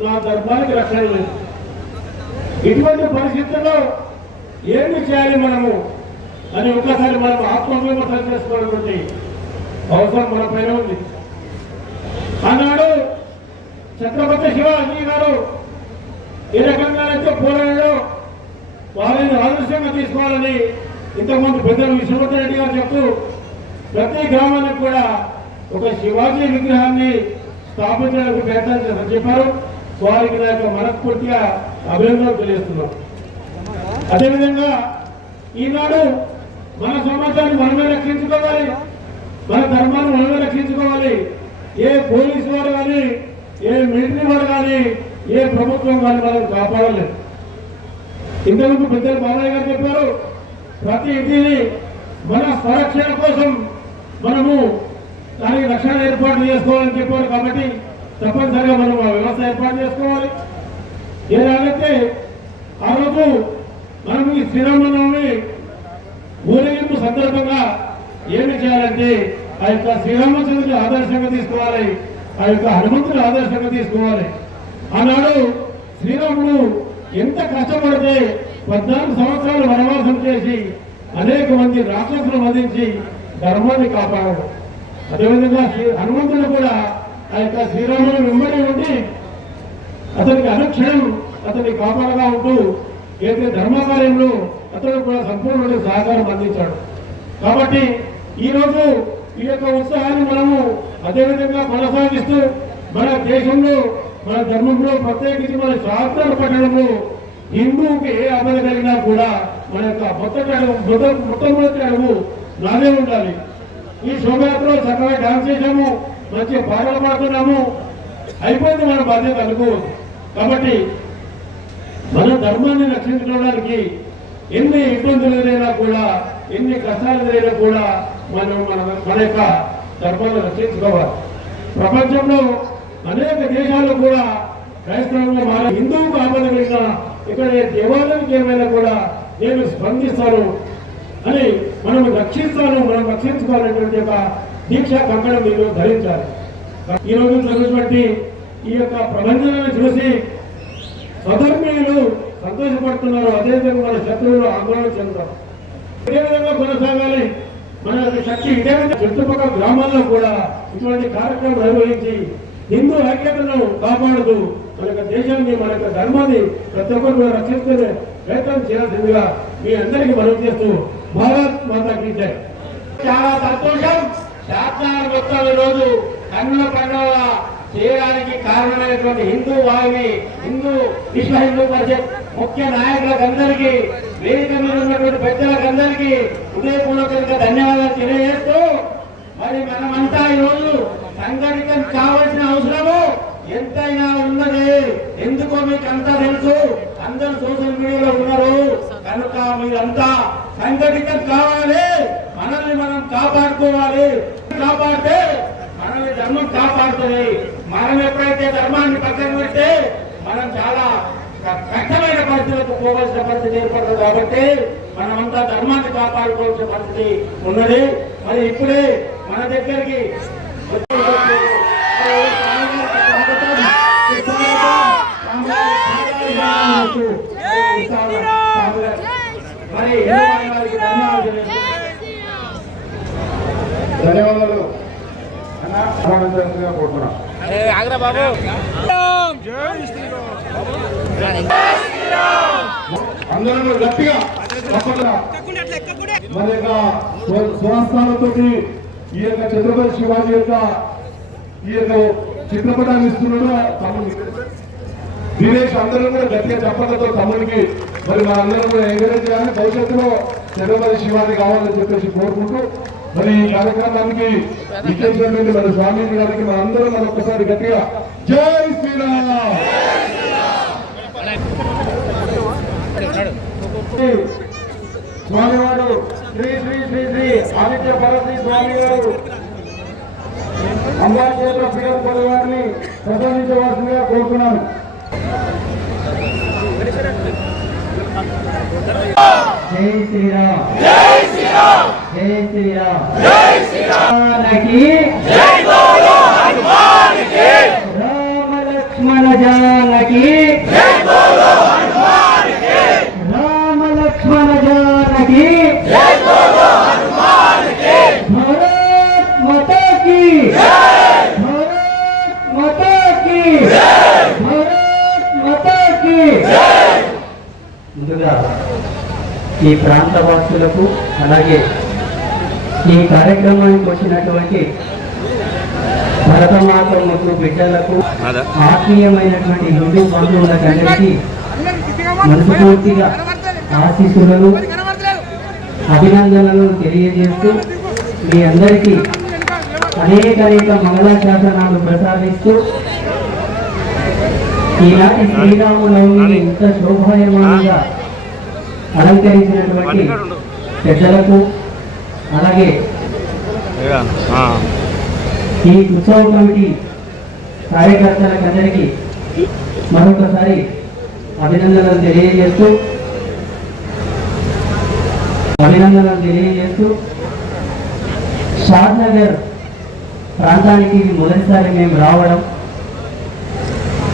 నా ధర్మానికి రక్షణ లేదు. ఇటువంటి పరిస్థితుల్లో ఏమి చేయాలి మనము అని ఒకసారి మనం ఆత్మవిమర్శన చేసుకోవాలన్నటువంటి అవసరం మన పైన ఉంది. ఆనాడు ఛత్రపతి శివాజీ గారు ఏ రకంగా అయితే పోరాడారో వారిని ఆదర్శంగా తీసుకోవాలని ఇంతకుముందు పెద్దలు విష్ణువర్ధన్ రెడ్డి గారు చెప్తూ ప్రతి గ్రామానికి కూడా ఒక శివాజీ విగ్రహాన్ని స్థాపించడానికి ప్రయత్నం చేస్తారని చెప్పారు. వారికి నా యొక్క మనస్ఫూర్తిగా అభినందనలు తెలియజేస్తున్నాం. అదేవిధంగా ఈనాడు మన సమాజాన్ని మనమే రక్షించుకోవాలి, మన ధర్మాన్ని మనమే రక్షించుకోవాలి. ఏ పోలీసు వారు కానీ, ఏ మిలిటరీ వారు కానీ, ఏ ప్రభుత్వం కానీ మనం కాపాడలేదు. ఇంతకుముందు పెద్దలు బాబాయ్ గారు చెప్పారు, ప్రతి ఇంటిని మన సంరక్షణ కోసం మనము దానికి రక్షణ ఏర్పాటు చేసుకోవాలని చెప్పారు. కాబట్టి తప్పనిసరిగా మనం ఆ వ్యవస్థ ఏర్పాటు చేసుకోవాలి. ఏదైతే ఆ రోజు మనం ఈ శ్రీరామనవమి ఊరేగింపు సందర్భంగా ఏమి చేయాలంటే ఆ యొక్క శ్రీరామచంద్రుని ఆదర్శంగా తీసుకోవాలి, ఆ యొక్క హనుమంతుని ఆదర్శంగా తీసుకోవాలి. ఆనాడు శ్రీరాముడు ఎంత కష్టపడితే 14 సంవత్సరాలు వనవాసం చేసి అనేక మంది రాక్షసులు వధించి ధర్మాన్ని కాపాడాడు. అదేవిధంగా హనుమంతుడు కూడా ఆ యొక్క శ్రీరాముడు వెంబడి ఉండి అతనికి అనుక్షణం అతని కాపాడగా ఉంటూ ఏదైతే ధర్మకార్యంలో అతడు కూడా సంపూర్ణ సహకారం అందించాడు. కాబట్టి ఈరోజు ఈ యొక్క ఉత్సాహాన్ని మనము అదేవిధంగా కొనసాగిస్తూ మన దేశంలో మన ధర్మంలో ప్రత్యేకించి మన శాస్త్రాల పట్టణంలో హిందువుకి ఏ ఆపద కలిగినా కూడా మన యొక్క మొట్టమొదటి అడుగు నాదే ఉండాలి. ఈ శోభయాత్రలో చక్కగా డాన్స్ చేసాము, మంచి పాటలు పాడుతున్నాము, అయిపోయింది మన బాధ్యత అనుకోవద్దు. కాబట్టి మన ధర్మాన్ని రక్షించుకోవడానికి ఎన్ని ఇబ్బందులు ఎదురైనా కూడా ఎన్ని కష్టాలు ఎదురైనా కూడా మనం మన యొక్క ధర్మాన్ని రక్షించుకోవాలి. ప్రపంచంలో అనేక దేశాలు కూడా క్రైస్తవంగా మారి హిందువుకు ఆపద కలిగిన ఇక్కడ దేవాలయానికి ఏమైనా కూడా నేను స్పందిస్తాను అని మనం రక్షించుకోవాలనేటువంటి ఒక దీక్ష కంకణం మీరు ధరించాలి. ఈరోజు జరిగినటువంటి ఈ యొక్క ప్రబంధనాన్ని చూసి స్వధర్మీయులు సంతోషపడుతున్నారు, అదేవిధంగా మన శత్రువులు ఆందోళన చెందుతారు. ఇదే విధంగా కొనసాగాలి మన శక్తి. ఇదే విధంగా చుట్టుపక్కల గ్రామాల్లో కూడా ఇటువంటి కార్యక్రమం నిర్వహించి హిందూ ఐక్యతను కాపాడుతూ మన యొక్క దేశాన్ని మన యొక్క ధర్మాన్ని ప్రతి ఒక్కరు కూడా రక్షించుకునే ప్రయత్నం చేయాల్సిందిగా మీ అందరికీ మనవి చేస్తూ భారత్ మాతాకి జై. చాలా సంతోషం. శాసనాలు మొత్తం ఈరోజు కన్నుల పండుగ చేయడానికి కారణమైనటువంటి హిందూ వాహిని, విశ్వ హిందూ పరిషత్ ముఖ్య నాయకులకందరికీ, వేదిక మీద ఉన్నటువంటి పెద్దలకందరికీ హృదయపూర్వకంగా ధన్యవాదాలు తెలియజేస్తూ, మరి మనమంతా ఈరోజు సంఘటితం కావాల్సిన అవసరము ఎంతైనా ఉన్నది. ఎందుకో మీకు అంతా తెలుసు, అందరూ సోషల్ మీడియాలో ఉన్నారు కనుక మీరంతా సంఘటితం కావాలి, మనల్ని మనం కాపాడుకోవాలి. కాపాడితే మనల్ని ధర్మం కాపాడుతుంది. మనం ఎప్పుడైతే ధర్మాన్ని పక్కన పెడితే మనం చాలా కష్టమైన పరిస్థితులకు పోవాల్సిన పరిస్థితి ఏర్పడుతుంది. కాబట్టి మనమంతా ధర్మాన్ని కాపాడుకోవాల్సిన పరిస్థితి ఉన్నది. మరి ఇప్పుడే మన దగ్గరికి ధన్యవాదాలు కోరుతున్నాం. అందరూ గట్టిగా మన యొక్క స్వస్థానాలతో ఈ యొక్క ఛత్రపతి శివాజీ యొక్క ఈ యొక్క చిత్రపటాన్ని ఇస్తున్నాడు తమ్ముడికి దినేష్. అందరూ కూడా గట్టిగా చెప్పడంతో తమ్ముడికి మరి మన అందరం కూడా ఎంకరేజ్ చేయాలి. భవిష్యత్తులో ఛత్రపతి శివాజీ కావాలని చెప్పేసి కోరుకుంటూ మరి ఈ కార్యక్రమానికి ఇచ్చేసినటువంటి మన స్వామీజీ గారికి మన అందరం మరొకసారి గట్టిగా జై శ్రీరామ్. స్వామివారు శ్రీ శ్రీ శ్రీ శ్రీ ఆదిత్య భారతి స్వామి గారు అంబాచేత ఫిగర్ పది వారిని ప్రదర్శించవలసిందిగా కోరుతున్నాను. జై శ్రీరామ్, జై శ్రీరామ్, జై శ్రీరామ్, జై శ్రీరామ్. జై బోలో హనుమాన్ కి. రామ లక్ష్మణ జానకి. జై బోలో హనుమాన్ కి. రామ లక్ష్మణ జానకి. జై బోలో హనుమాన్ కి. భారత్ మాతా की जय. भारत माता की जय. भारत माता की जय. ముందుగా ఈ ప్రాంత వాసులకు అలాగే ఈ కార్యక్రమానికి వచ్చినటువంటి భరతమాత ముద్దు బిడ్డలకు ఆత్మీయమైనటువంటి హిందూ బంధువులకందరికీ మనస్ఫూర్తిగా ఆశీస్సులను అభినందనలు తెలియజేస్తూ మీ అందరికీ అనేక మంగళాశాసనాలు ప్రసాదిస్తూ ఈనాటి శ్రీరామనవమిని ఇంత శోభాయమానంగా అలంకరించినటువంటి పెద్దలకు అలాగే ఈ ఉత్సవ కమిటీ కార్యకర్తలకందరికీ మరొకసారి అభినందనలు తెలియజేస్తూ షాద్నగర్ ప్రాంతానికి మొదటిసారి మేము రావడం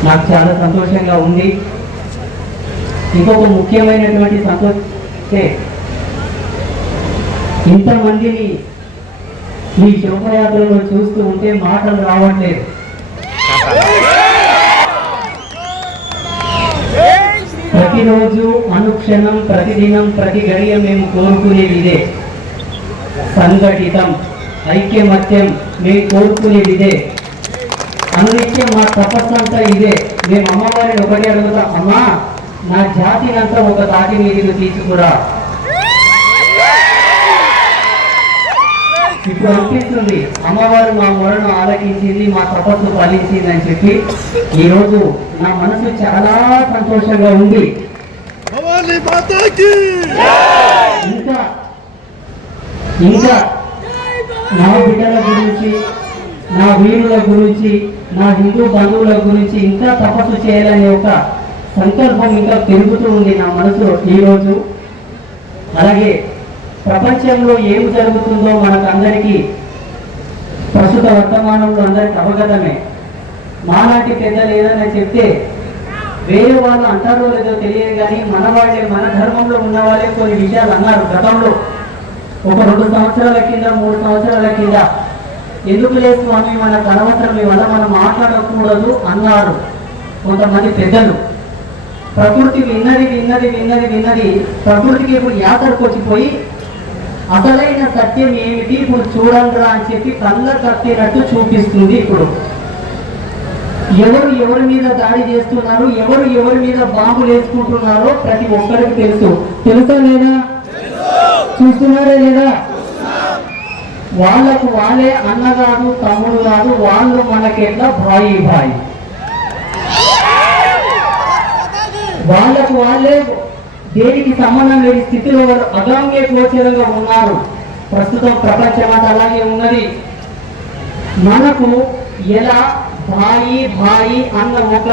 నాకు చాలా సంతోషంగా ఉంది. ఇంకొక ముఖ్యమైనటువంటి సంతోషం ఇంతమందిని ఈ శోభయాత్రలో చూస్తూ ఉంటే మాటలు రావట్లేదు. ప్రతిరోజు అనుక్షణం ప్రతిదినం ప్రతి గడియ మేము కోరుకునేది ఇదే, సంఘటితం ఐక్యమత్యం మేము కోరుకునేది ఇదే, అనునిత్యం మా తపస్సు అంతా ఇదే. మేము అమ్మవారిని ఒకటి అడుగుతాం, అమ్మా నా జాతినంతా ఒక తాటి మీదకు తీసుకురా. ఇప్పుడు అనిపిస్తుంది అమ్మవారు మా మొరను ఆలకించింది, మా తపస్సు ఫలించింది అని చెప్పి ఈరోజు నా మనసు చాలా సంతోషంగా ఉంది. ఇంకా ఇంకా నా బిడ్డల గురించి, నా వీరుల గురించి, నా హిందూ బంధువుల గురించి ఇంకా తపస్సు చేయాలనే ఒక సంకల్పం ఇంకా పెరుగుతూ ఉంది నా మనసులో ఈరోజు. అలాగే ప్రపంచంలో ఏం జరుగుతుందో మనకు అందరికీ ప్రస్తుత వర్తమానంలో అందరికి అవగతమే. మాలాంటి పెద్దలు ఏదైనా చెప్తే వేరే వాళ్ళు అంటారో లేదో తెలియదు, కానీ మన వాళ్ళే, మన ధర్మంలో ఉన్న వాళ్ళే కొన్ని విషయాలు అన్నారు గతంలో. ఒక 2 సంవత్సరాల కింద 3 సంవత్సరాల కింద ఎందుకు లేదు స్వామి మనకు అనవసరం, మీ వల్ల మనం మాట్లాడకూడదు అన్నారు కొంతమంది పెద్దలు. ప్రకృతి విన్నది విన్నది విన్నది విన్నది ప్రకృతికి ఇప్పుడు యాసరికి వచ్చిపోయి అసలైన సత్యం ఏమిటి ఇప్పుడు చూడండిరా అని చెప్పి కళ్ళ కట్టినట్టు చూపిస్తుంది. ఇప్పుడు ఎవరు ఎవరి మీద దాడి చేస్తున్నారు, ఎవరు ఎవరి మీద బాంబులు వేసుకుంటున్నారో ప్రతి ఒక్కరికి తెలుసు. తెలుసా లేదా? చూస్తున్నారా లేదా? వాళ్ళకు వాళ్ళే అన్న కాదు, తమ్ముడు కాదు, వాళ్ళు మనకెట్లా భాయి భాయి. వాళ్ళకు వాళ్ళే దేనికి సంబంధం లేని స్థితిలో అగాంగే గోచరంగా ఉన్నారు. ప్రస్తుతం ప్రపంచమంతా అలాగే ఉన్నది. మనకు ఎలా భాయి భాయి అన్న ఒక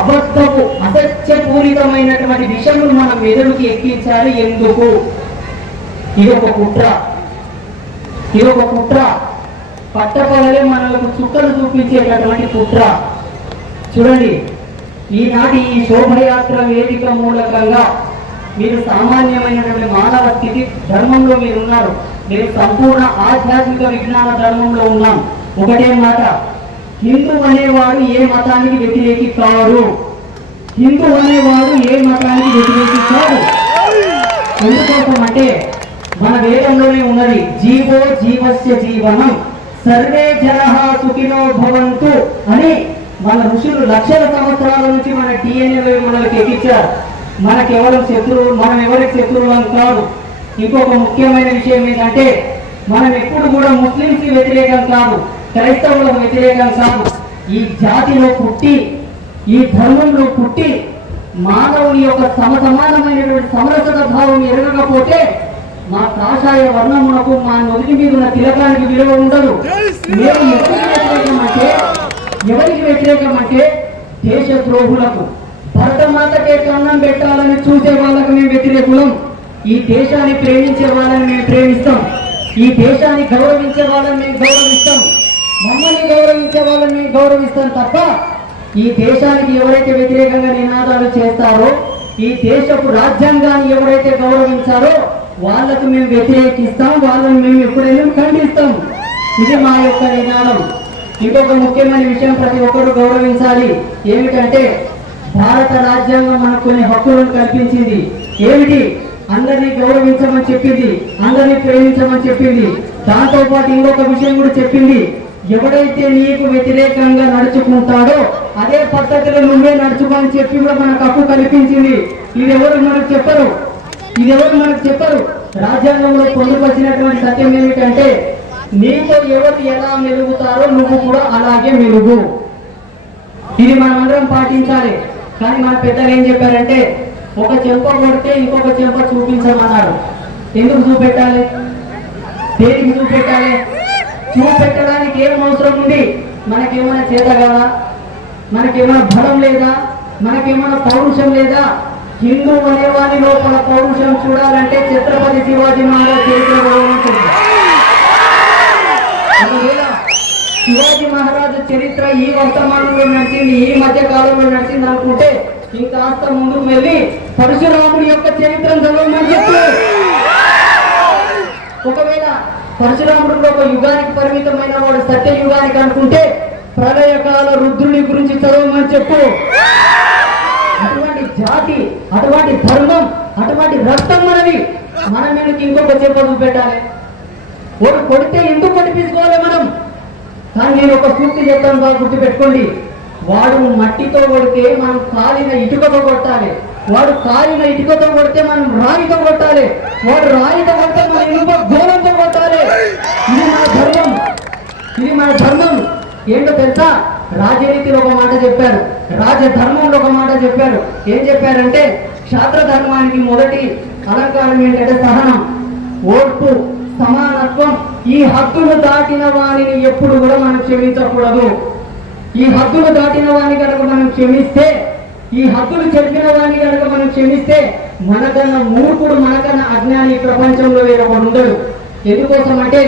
అబద్ధపు అసత్యపూరితమైనటువంటి విషయం మన మెదడుకి ఎక్కించాలి. ఎందుకు? ఇది ఒక కుట్ర, ఇది ఒక కుట్ర. పట్టపగలే మనకు చుక్కలు చూపించేటటువంటి కుట్ర. చూడండి, ఈనాటి ఈ శోభయాత్ర వేదిక మూలకంగా మీరు సామాన్యమైనటువంటి మానవ స్థితి ధర్మంలో మీరు ఉన్నారు. మీరు సంపూర్ణ ఆధ్యాత్మిక విజ్ఞాన ధర్మంలో ఉన్నాం. ఒకటే మాట, హిందూ అనేవాడు ఏ మతానికి వ్యతిరేకి కాడు. హిందూ అనేవాడు ఏ మతానికి వ్యతిరేకి కాడు. ఎందుకోసం అంటే మన వేదంలోనే ఉన్నది, జీవో జీవస్య జీవనం సర్వే జనః సుఖినో భవంతు అని మన ఋషులు లక్షల సంవత్సరాల నుంచి మన DNA మనకి ఎక్కించారు. మన కేవలం శత్రువు, మనం ఎవరికి శత్రువులం కాదు. ఇంకొక ముఖ్యమైన విషయం ఏంటంటే మనం ఎప్పుడు కూడా ముస్లింస్కి వ్యతిరేకం కాదు, క్రైస్తవులకు వ్యతిరేకం కాదు. ఈ జాతిలో పుట్టి, ఈ ధర్మంలో పుట్టి మానవుని యొక్క సమసమానమైనటువంటి సమరసత భావం ఎరగకపోతే మా కాషాయ వర్ణమునకు, మా నొదిటి మీద ఉన్న తిలకానికి విలువ ఉండదు. మేము ఎవరికి వ్యతిరేకం అంటే దేశద్రోహులకు, భరతమాతకే కన్నం పెట్టాలని చూసే వాళ్ళకు మేము వ్యతిరేకులం. ఈ దేశాన్ని ప్రేమించే వాళ్ళని మేము ప్రేమిస్తాం, ఈ దేశాన్ని గౌరవించే వాళ్ళని మేము గౌరవిస్తాం, మమ్మల్ని గౌరవించే వాళ్ళని మేము గౌరవిస్తాం తప్ప ఈ దేశానికి ఎవరైతే వ్యతిరేకంగా నినాదాలు చేస్తారో, ఈ దేశపు రాజ్యాంగాన్ని ఎవరైతే గౌరవించారో వాళ్ళకు మేము వ్యతిరేకిస్తాం, వాళ్ళని మేము ఎప్పుడైనా ఖండిస్తాం. ఇది మా యొక్క నినాదం. ఇంకొక ముఖ్యమైన విషయం ప్రతి ఒక్కరు గౌరవించాలి. ఏమిటంటే భారత రాజ్యాంగం మనకు కొన్ని హక్కులను కల్పించింది. ఏమిటి? అందరినీ గౌరవించమని చెప్పింది, అందరినీ ప్రేమించమని చెప్పింది. దాంతో పాటు ఇంకొక విషయం కూడా చెప్పింది, ఎవడైతే నీకు వ్యతిరేకంగా నడుచుకుంటాడో అదే పద్ధతిలో నువ్వే నడుచుకోని చెప్పి కూడా మనకు హక్కు కల్పించింది. ఇది ఎవరు మనకు చెప్పరు, ఇది ఎవరు మనకు చెప్పరు. రాజ్యాంగంలో పొందుపరిచినటువంటి సత్యం ఏమిటంటే నీతో ఎవరు ఎలా మెలుగుతారో నువ్వు కూడా అలాగే మెలుగు. ఇది మనం అందరం పాటించాలి. కానీ మన పెద్దలు ఏం చెప్పారంటే ఒక చెంప కొడితే ఇంకొక చెంప చూపించమన్నారు. ఎందుకు చూపెట్టాలి? దేనికి చూపెట్టాలి? చూపెట్టడానికి ఏం అవసరం ఉంది? మనకేమైనా చేత కాదా? మనకేమైనా బలం లేదా? మనకేమైనా పౌరుషం లేదా? హిందూ అనేవాని లోపల పౌరుషం చూడాలంటే ఛత్రపతి శివాజీ మహారాజ్ చరిత్ర ఉంటుంది. ఒకవేళ శివాజీ మహారాజు చరిత్ర ఈ వర్తమానంలో నడిచింది, ఈ మధ్య కాలంలో నడిచింది అనుకుంటే ఇంకాస్త ముందుకు వెళ్ళి పరశురాముడి యొక్క చరిత్రను చదవమని చెప్పి ఒకవేళ పరశురాముడు ఒక యుగానికి పరిమితమైన వాడు సత్యయుగానికి అనుకుంటే ప్రళయకాల రుద్రుని గురించి చదవమని చెప్పు. అటువంటి జాతి, అటువంటి ధర్మం, అటువంటి రక్తం మనది. మనం ఎందుకు ఇంకొక చెప్పు పెట్టాలి? ఒక కొడితే ఎందుకు కొట్టిపించుకోవాలి మనం? కానీ నేను ఒక సూక్తి చెప్తాను, బాగా గుర్తుపెట్టుకోండి. వాడు మట్టితో కొడితే మనం కాలిన ఇటుకతో కొట్టాలి. వాడు కాలిన ఇటుకతో కొడితే మనం రాయితో కొట్టాలి. వాడు రాయితో కొడితే మనం ఇనుప గోళంతో కొట్టాలి. ఇది మన ధర్మం, ఇది మన ధర్మం. ఏంటో తెలుసా? రాజనీతిలో ఒక మాట చెప్పారు, రాజధర్మంలో ఒక మాట చెప్పారు. ఏం చెప్పారంటే క్షాత్ర ధర్మానికి మొదటి అలంకారం ఏంటంటే సహనం, ఓర్పు, సమానత్వం. ఈ హద్దును దాటిన వారిని ఎప్పుడు కూడా మనం క్షమించకూడదు. ఈ హద్దులు దాటిన వారిని కనుక మనం క్షమిస్తే, ఈ హద్దులు చెప్పిన వారిని కనుక మనం క్షమిస్తే మనకన్నా మూర్ఖుడు, మనకన్నా అజ్ఞాని ప్రపంచంలో వేరొకడు ఉండడు. ఎందుకోసం అంటే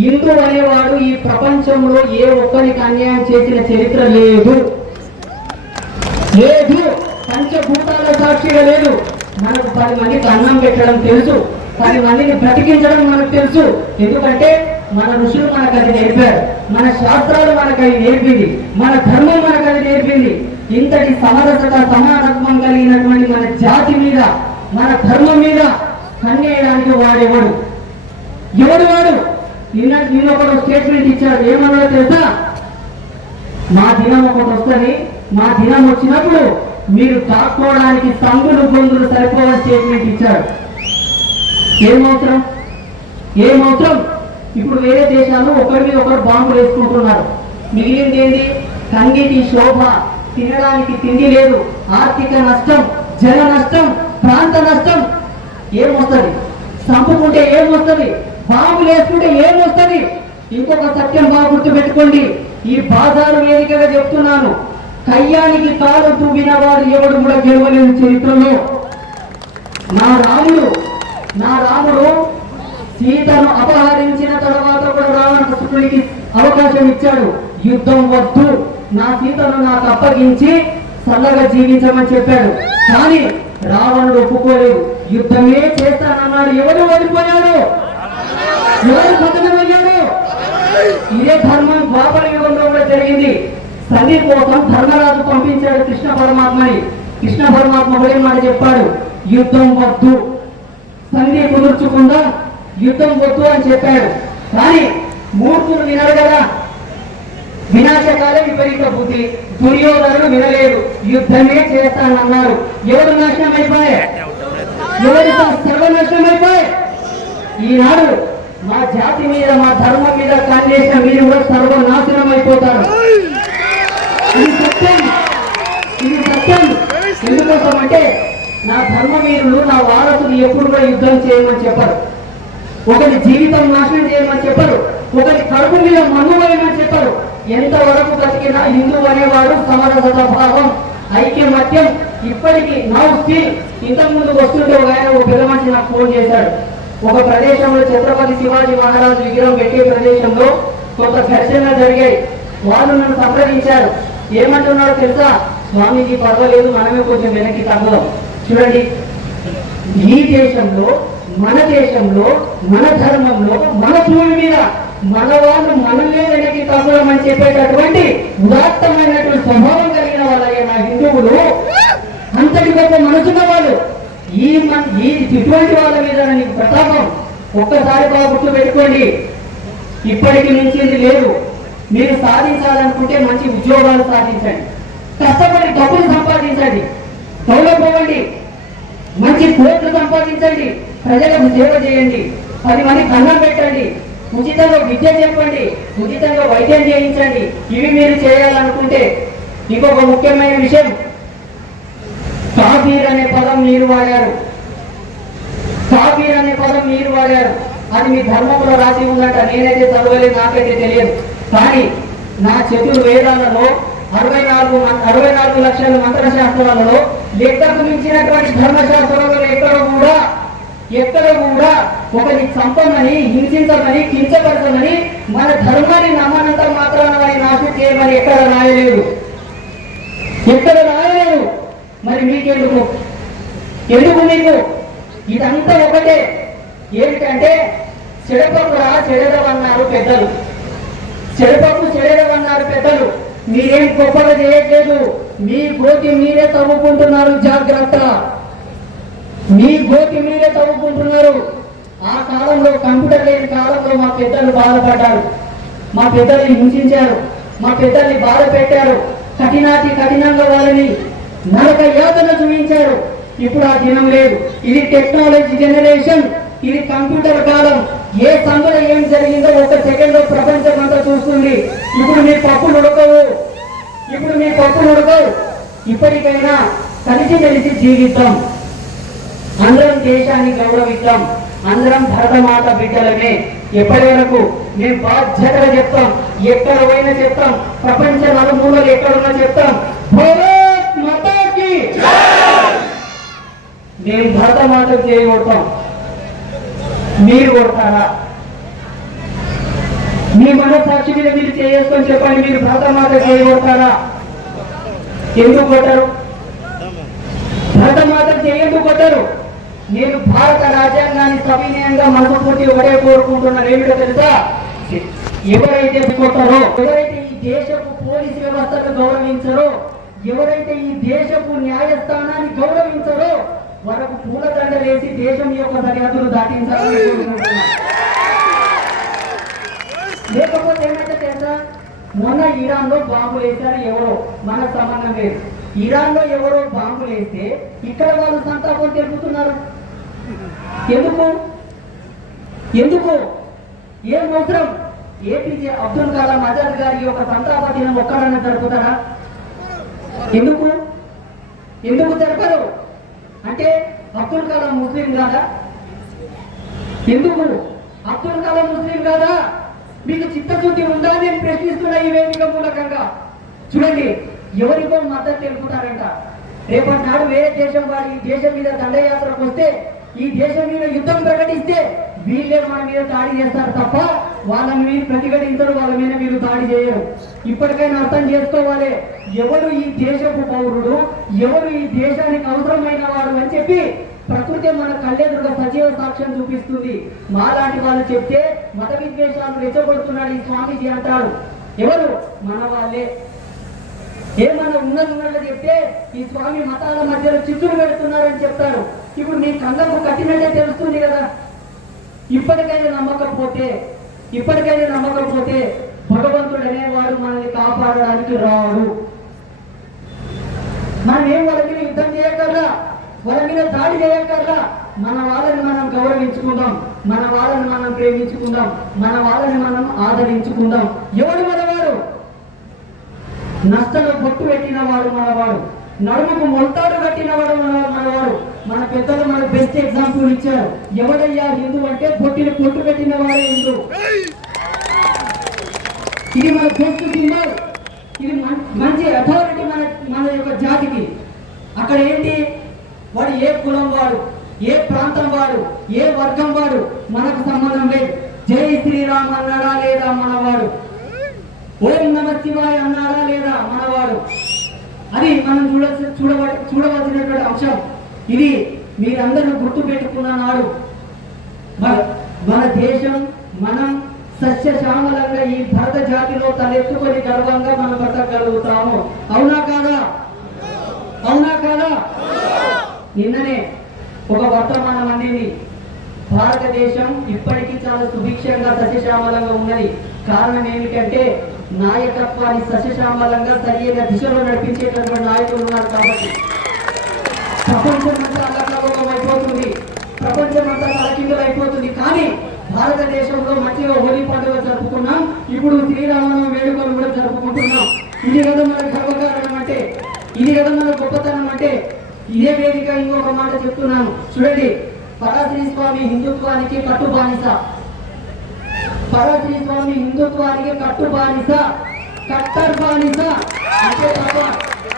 హిందూ అనేవాడు ఈ ప్రపంచంలో ఏ ఒక్కరికి అన్యాయం చేసిన చరిత్ర లేదు. పంచభూతాల సాక్షిగా లేదు. మనకు 10 మందికి అన్నం పెట్టడం తెలుసు, 10 మందిని బ్రతికించడం మనకు తెలుసు. ఎందుకంటే మన ఋషులు మనకు అది నేర్పారు, మన శాస్త్రాలు మనకు అది నేర్పింది, మన ధర్మం మనకు అది నేర్పింది. ఇంతటి సమరసత, సమానత్వం కలిగినటువంటి మన జాతి మీద, మన ధర్మం మీద కన్నేయడానికి వాడేవాడు వాడు నిన్న ఒకడు స్టేట్మెంట్ ఇచ్చాడు. ఏమన్నా తెలుసా? మా దినం ఒకటి వస్తుంది, మా దినం వచ్చినప్పుడు మీరు దాక్కోవడానికి సంగులు గొంగులు సరిపోవని స్టేట్మెంట్ ఇచ్చాడు. ఏమవసరం? ఇప్పుడు వేరే దేశాలు ఒకరి మీద ఒకరు బాంబులు వేసుకుంటున్నారు. మిగిలింది ఏంటి? కన్నీటి శోభ, తినడానికి తిండి లేదు, ఆర్థిక నష్టం, జన నష్టం, ప్రాంత నష్టం. ఏమొస్తుంది? చంపుకుంటే ఏమొస్తుంది? బాంబులు వేసుకుంటే ఏమొస్తుంది? ఇంకొక సత్యం బాగా గుర్తుపెట్టుకోండి. ఈ బాజారు వేదికగా చెప్తున్నాను, కయ్యానికి కాలు తూగిన వాడు ఎవడు కూడా గెలవలేదు చరిత్రలో. నా రాముడు సీతను అపహరించిన తర్వాత కూడా రావణాసురుడికి అవకాశం ఇచ్చాడు. యుద్ధం వద్దు, నా సీతను నాకు అప్పగించి చల్లగా జీవించమని చెప్పాడు. కానీ రావణుడు ఒప్పుకోలేదు, యుద్ధమే చేస్తానన్నాడు. ఎవరు ఓడిపోయాడు? ఎవరు పతనమయ్యాడు? ఇదే ధర్మం ద్వాపర యుగంలో కూడా జరిగింది. సంధి కోసం ధర్మరాజు పంపించాడు కృష్ణ పరమాత్మని. కృష్ణ పరమాత్మ ఒకే మాట చెప్పాడు, యుద్ధం వద్దు, సంధి కుదుర్చుకుందాం, యుద్ధం వద్దు అని చెప్పాడు. కానీ మూర్ఖులు వినరు కదా. వినాశకాలే విపరీత బుద్ధి. దుర్యోధనుడు వినలేదు, యుద్ధమే చేస్తానన్నారు. ఎవరు నాశనం అయిపోయాయి? ఎవరి సర్వనాశనం అయిపోయాయి? ఈనాడు మా జాతి మీద, మా ధర్మం మీద కన్నేసిన మీరు కూడా సర్వనాశనం అయిపోతారు. ఇది సత్యం. ఎందుకోసం అంటే నా ధర్మవీరులు, నా వారసులు ఎప్పుడు కూడా యుద్ధం చేయమని చెప్పరు. ఒకరి జీవితం నాశనం చేయమని చెప్పరు, ఒకరి కడుపు మీద మన్ను వేయమని చెప్పరు. ఎంతవరకు బతికినా హిందూ అనేవాడు సమరసత భావం, ఐక్యమత్యం ఇప్పటికీ నౌ స్టిల్. ఇంతకుముందు వస్తుంటే ఒక పెద్ద మనిషి నాకు ఫోన్ చేశాడు. ఒక ప్రదేశంలో ఛత్రపతి శివాజీ మహారాజు విగ్రహం పెట్టే ప్రదేశంలో కొంత ఘర్షణలు జరిగాయి. వాళ్ళు నన్ను సంప్రదించారు. ఏమంటున్నారో తెలుసా? స్వామీజీ పర్వాలేదు, మనమే కొంచెం వెనక్కి తగ్గుదాం. చూడండి, ఈ దేశంలో, మన దేశంలో, మన ధర్మంలో, మన భూమి మీద మన వాళ్ళు మనల్నే వెనక్కి తగ్గడం అని చెప్పేటటువంటి ఉదాత్తమైనటువంటి స్వభావం కలిగిన వాళ్ళయ్యే నా హిందువులు, అంతటి గొప్ప మనసున్న వాళ్ళు. ఇటువంటి వాళ్ళ మీద నీకు ప్రతాపం. ఒక్కసారి బాగా గుర్తు పెట్టుకోండి, ఇప్పటికి మించింది లేదు. మీరు సాధించాలనుకుంటే మంచి ఉద్యోగాలు సాధించండి, కష్టపడి డబ్బులు సంపాదించండి, తోలపోవండి, మంచి కోట్లు సంపాదించండి, ప్రజలకు సేవ చేయండి, 10 మందికి అన్నం పెట్టండి, ఉచితంగా విద్య చెప్పండి, ఉచితంగా వైద్యం చేయించండి. ఇవి మీరు చేయాలనుకుంటే ఇంకొక ముఖ్యమైన విషయం, కాఫీర్ అనే పదం మీరు వాడారు. కాఫీర్ అనే పదం మీరు వాడారు. అది మీ ధర్మంలో రాసి ఉందంట. నేనైతే చదవలేదు, నాకైతే తెలియదు. కానీ నా చతుర్వేదాలలో 64 లక్షల మంత్రశాస్త్రాలలో లెక్కకు మించినటువంటి ధర్మశాస్త్రాలలో ఎక్కడ కూడా ఒకరిని చంపమని, హింసించమని, కించపరచమని, మన ధర్మాన్ని నమ్మనంత మాత్రాన వారిని నాశనం చేయమని ఎక్కడ రాయలేదు. మరి ఎందుకు మీకు ఇదంతా ఒకటే. ఏంటంటే చెడపకురా చెడదవన్నారు పెద్దలు, చెడపకు చెడదవన్నారు పెద్దలు. మీరేం గొప్పగా చేయట్లేదు, మీ గోతి మీరే తవ్వుకుంటున్నారు, జాగ్రత్త, మీ గోతి మీరే తవ్వుకుంటున్నారు. ఆ కాలంలో కంప్యూటర్ లేని కాలంలో మా పెద్దలు బాధపడ్డారు, మా పెద్దల్ని హింసించారు, మా పెద్దల్ని బాధ పెట్టారు, కఠినంగా వాళ్ళని నరక యాతన చూపించారు. ఇప్పుడు ఆ దినం లేదు. ఇది టెక్నాలజీ జనరేషన్, ఇది కంప్యూటర్ కాలం. ఏ సందులో ఏం జరిగిందో ఒక సెకండ్ లో ప్రపంచం అంతా చూస్తుంది. ఇప్పుడు మీ పప్పులు ఉడకవు, ఇప్పుడు మీ పప్పులు ఉడకవు. ఇప్పటికైనా కలిసి జీవిద్దాం, అందరం దేశాన్ని గౌరవిద్దాం, అందరం భరతమాత బిడ్డలమే. ఎప్పటి వరకు మేము బాధ్యతగా చెప్తాం, ఎక్కడ పోయినా చెప్తాం, ప్రపంచ నలుమూలలు ఎక్కడున్నా చెప్తాం, భారత్ మాతాకి మేము భరతమాతకు చేయగొడతాం. మీరు కొడతారా? మీ మనస్సాక్షి మీద మీరు చేసుకొని చెప్పండి, మీరు భరతమాత చేయగొడతారా? ఎందుకు కొట్టరు? భరతమాతకు ఎందుకు కొట్టరు? నేను భారత రాజ్యాంగాన్ని సవినయంగా మనస్ఫూర్తి ఒకటే కోరుకుంటున్నాను. ఏమిటో తెలుసా? ఎవరైతే కొట్టారో, ఎవరైతే ఈ దేశపు పోలీసు వ్యవస్థను గౌరవించరో, ఎవరైతే ఈ దేశపు న్యాయస్థానాన్ని గౌరవించరో వారికి పూలదండ వేసి దేశం యొక్క సరిహద్దులు దాటించాలని కోరుకుంటున్నాను. లేకపోతే ఏమైతే తెలుసా? మొన్న ఇరాన్ లో బాంబులు వేశారు ఎవరో, మనకు సంబంధం లేదు. ఇరాన్ లో ఎవరో బాంబులు వేస్తే ఇక్కడ వాళ్ళు సంతాపం తెలుపుతున్నారు. ఎందుకు? ఏం అవసరం? ఏపీజే అబ్దుల్ కలాం ఆజాద్ గారి యొక్క సంతాప దినం ఒక్కడన్నా జరుపుతారా? ఎందుకు జరపరు? అంటే అబ్దుల్ కలాం ముస్లిం కాదా? ఎందుకు అబ్దుల్ కలాం ముస్లిం కాదా? మీకు చిత్తశుద్ధి ఉందా? నేను ప్రశ్నిస్తున్నా ఈ వేదిక మూలకంగా. చూడండి, ఎవరికో మద్దతు తెలుపుతారంట. రేపటి నాడు వేరే దేశం వారి ఈ దేశం మీద దండయాత్రకు వస్తే, ఈ దేశం మీద యుద్ధం ప్రకటిస్తే వీళ్ళే మన మీద దాడి చేస్తారు తప్ప వాళ్ళని మీరు ప్రతిఘటించరు, వాళ్ళ మీద మీరు దాడి చేయరు. ఇప్పటికైనా అర్థం చేసుకోవాలి, ఎవరు ఈ దేశపు పౌరుడు, ఎవరు ఈ దేశానికి అవసరమైన వాడు అని చెప్పి ప్రకృతి మన కళ్ళెదురుగా సజీవ సాక్ష్యం చూపిస్తుంది. మాలాంటి వాళ్ళు చెప్తే మత విద్వేషాలు రెచ్చగొడుతున్నాడు ఈ స్వామీజీ అంటారు. ఎవరు? మన వాళ్ళే. ఏమన్నా ఉన్నది చెప్తే ఈ స్వామి మతాల మధ్యలో చిచ్చులు పెడుతున్నారని చెప్తారు. ఇప్పుడు నీ కళ్ళకు కట్టినట్టే తెలుస్తుంది కదా. ఇప్పటికైనా నమ్మకపోతే భగవంతుడు అనేవాడు మనల్ని కాపాడడానికి రాడు. మనం ఏం వాళ్ళ మీద యుద్ధం చేయక్కర్లా, వాళ్ళ మీద దాడి చేయక్కర్లా. మన వాళ్ళని మనం గౌరవించుకుందాం, మన వాళ్ళని మనం ప్రేమించుకుందాం, మన వాళ్ళని మనం ఆదరించుకుందాం. ఎవడు మనవాడు? నష్టంలో బొట్టు పెట్టిన వాడు మనవాడు, నడుముకు మొలతాడు కట్టినవాడు మనవాడు. మన పెద్దలు మన బెస్ట్ ఎగ్జాంపుల్ ఇచ్చారు. ఎవడయ్యా హిందూ అంటే బొట్టిని పొట్టు పెట్టిన వాడే హిందూ. ఇది మన బెస్ట్ సింబల్, ఇది మంచి అథారిటీ మన యొక్క జాతికి. అక్కడ ఏంటి? వాడు ఏ కులం వాడు, ఏ ప్రాంతం వాడు, ఏ వర్గం వాడు మనకు సంబంధం లేదు. జై శ్రీరామ్ అన్నాడా లేదా మనవాడు, ఓం నమ శివాయ అన్నాడా లేదా మనవాడు. అది మనం చూడవలసినటువంటి అంశం. ఇది మీరందరూ గుర్తు పెట్టుకున్న నాడు మన దేశం, మనం సస్యశ్యామలంగా ఈ భారత జాతిలో తలెత్తుకొని గర్వంగా మనం బతకగలుగుతాము. అవునా కాదా? నిన్ననే ఒక వర్తమానం అనేది, భారతదేశం ఇప్పటికీ చాలా సుభిక్షంగా సస్యశ్యామలంగా ఉన్నది. కారణం ఏమిటంటే నాయకత్వాన్ని సస్యశ్యామలంగా సరైన దిశలో నడిపించేటటువంటి నాయకులు ఉన్నారు కాబట్టి. ప్రపంచమంతా అల్లకల్లోకం అయిపోతుంది, ప్రపంచమంతా తలకిందులు అయిపోతుంది. కానీ భారతదేశంలో మంచిగా హోలీ పండుగ జరుపుకున్నాం, ఇప్పుడు శ్రీరామనవమి వేడుకలు కూడా జరుపుకుంటున్నాం. ఇది కదా మన గర్వకారణం అంటే, ఇది కదా మన గొప్పతనం అంటే. ఇదే వేదిక ఇంకొక మాట చెప్తున్నాను చూడండి. పరాశ్రీ స్వామి హిందుత్వానికి కట్టుబానిస, పరాశ్రీ స్వామి హిందుత్వానికి కట్టుబానిస, కట్టర్ బానిస అంటే తప్ప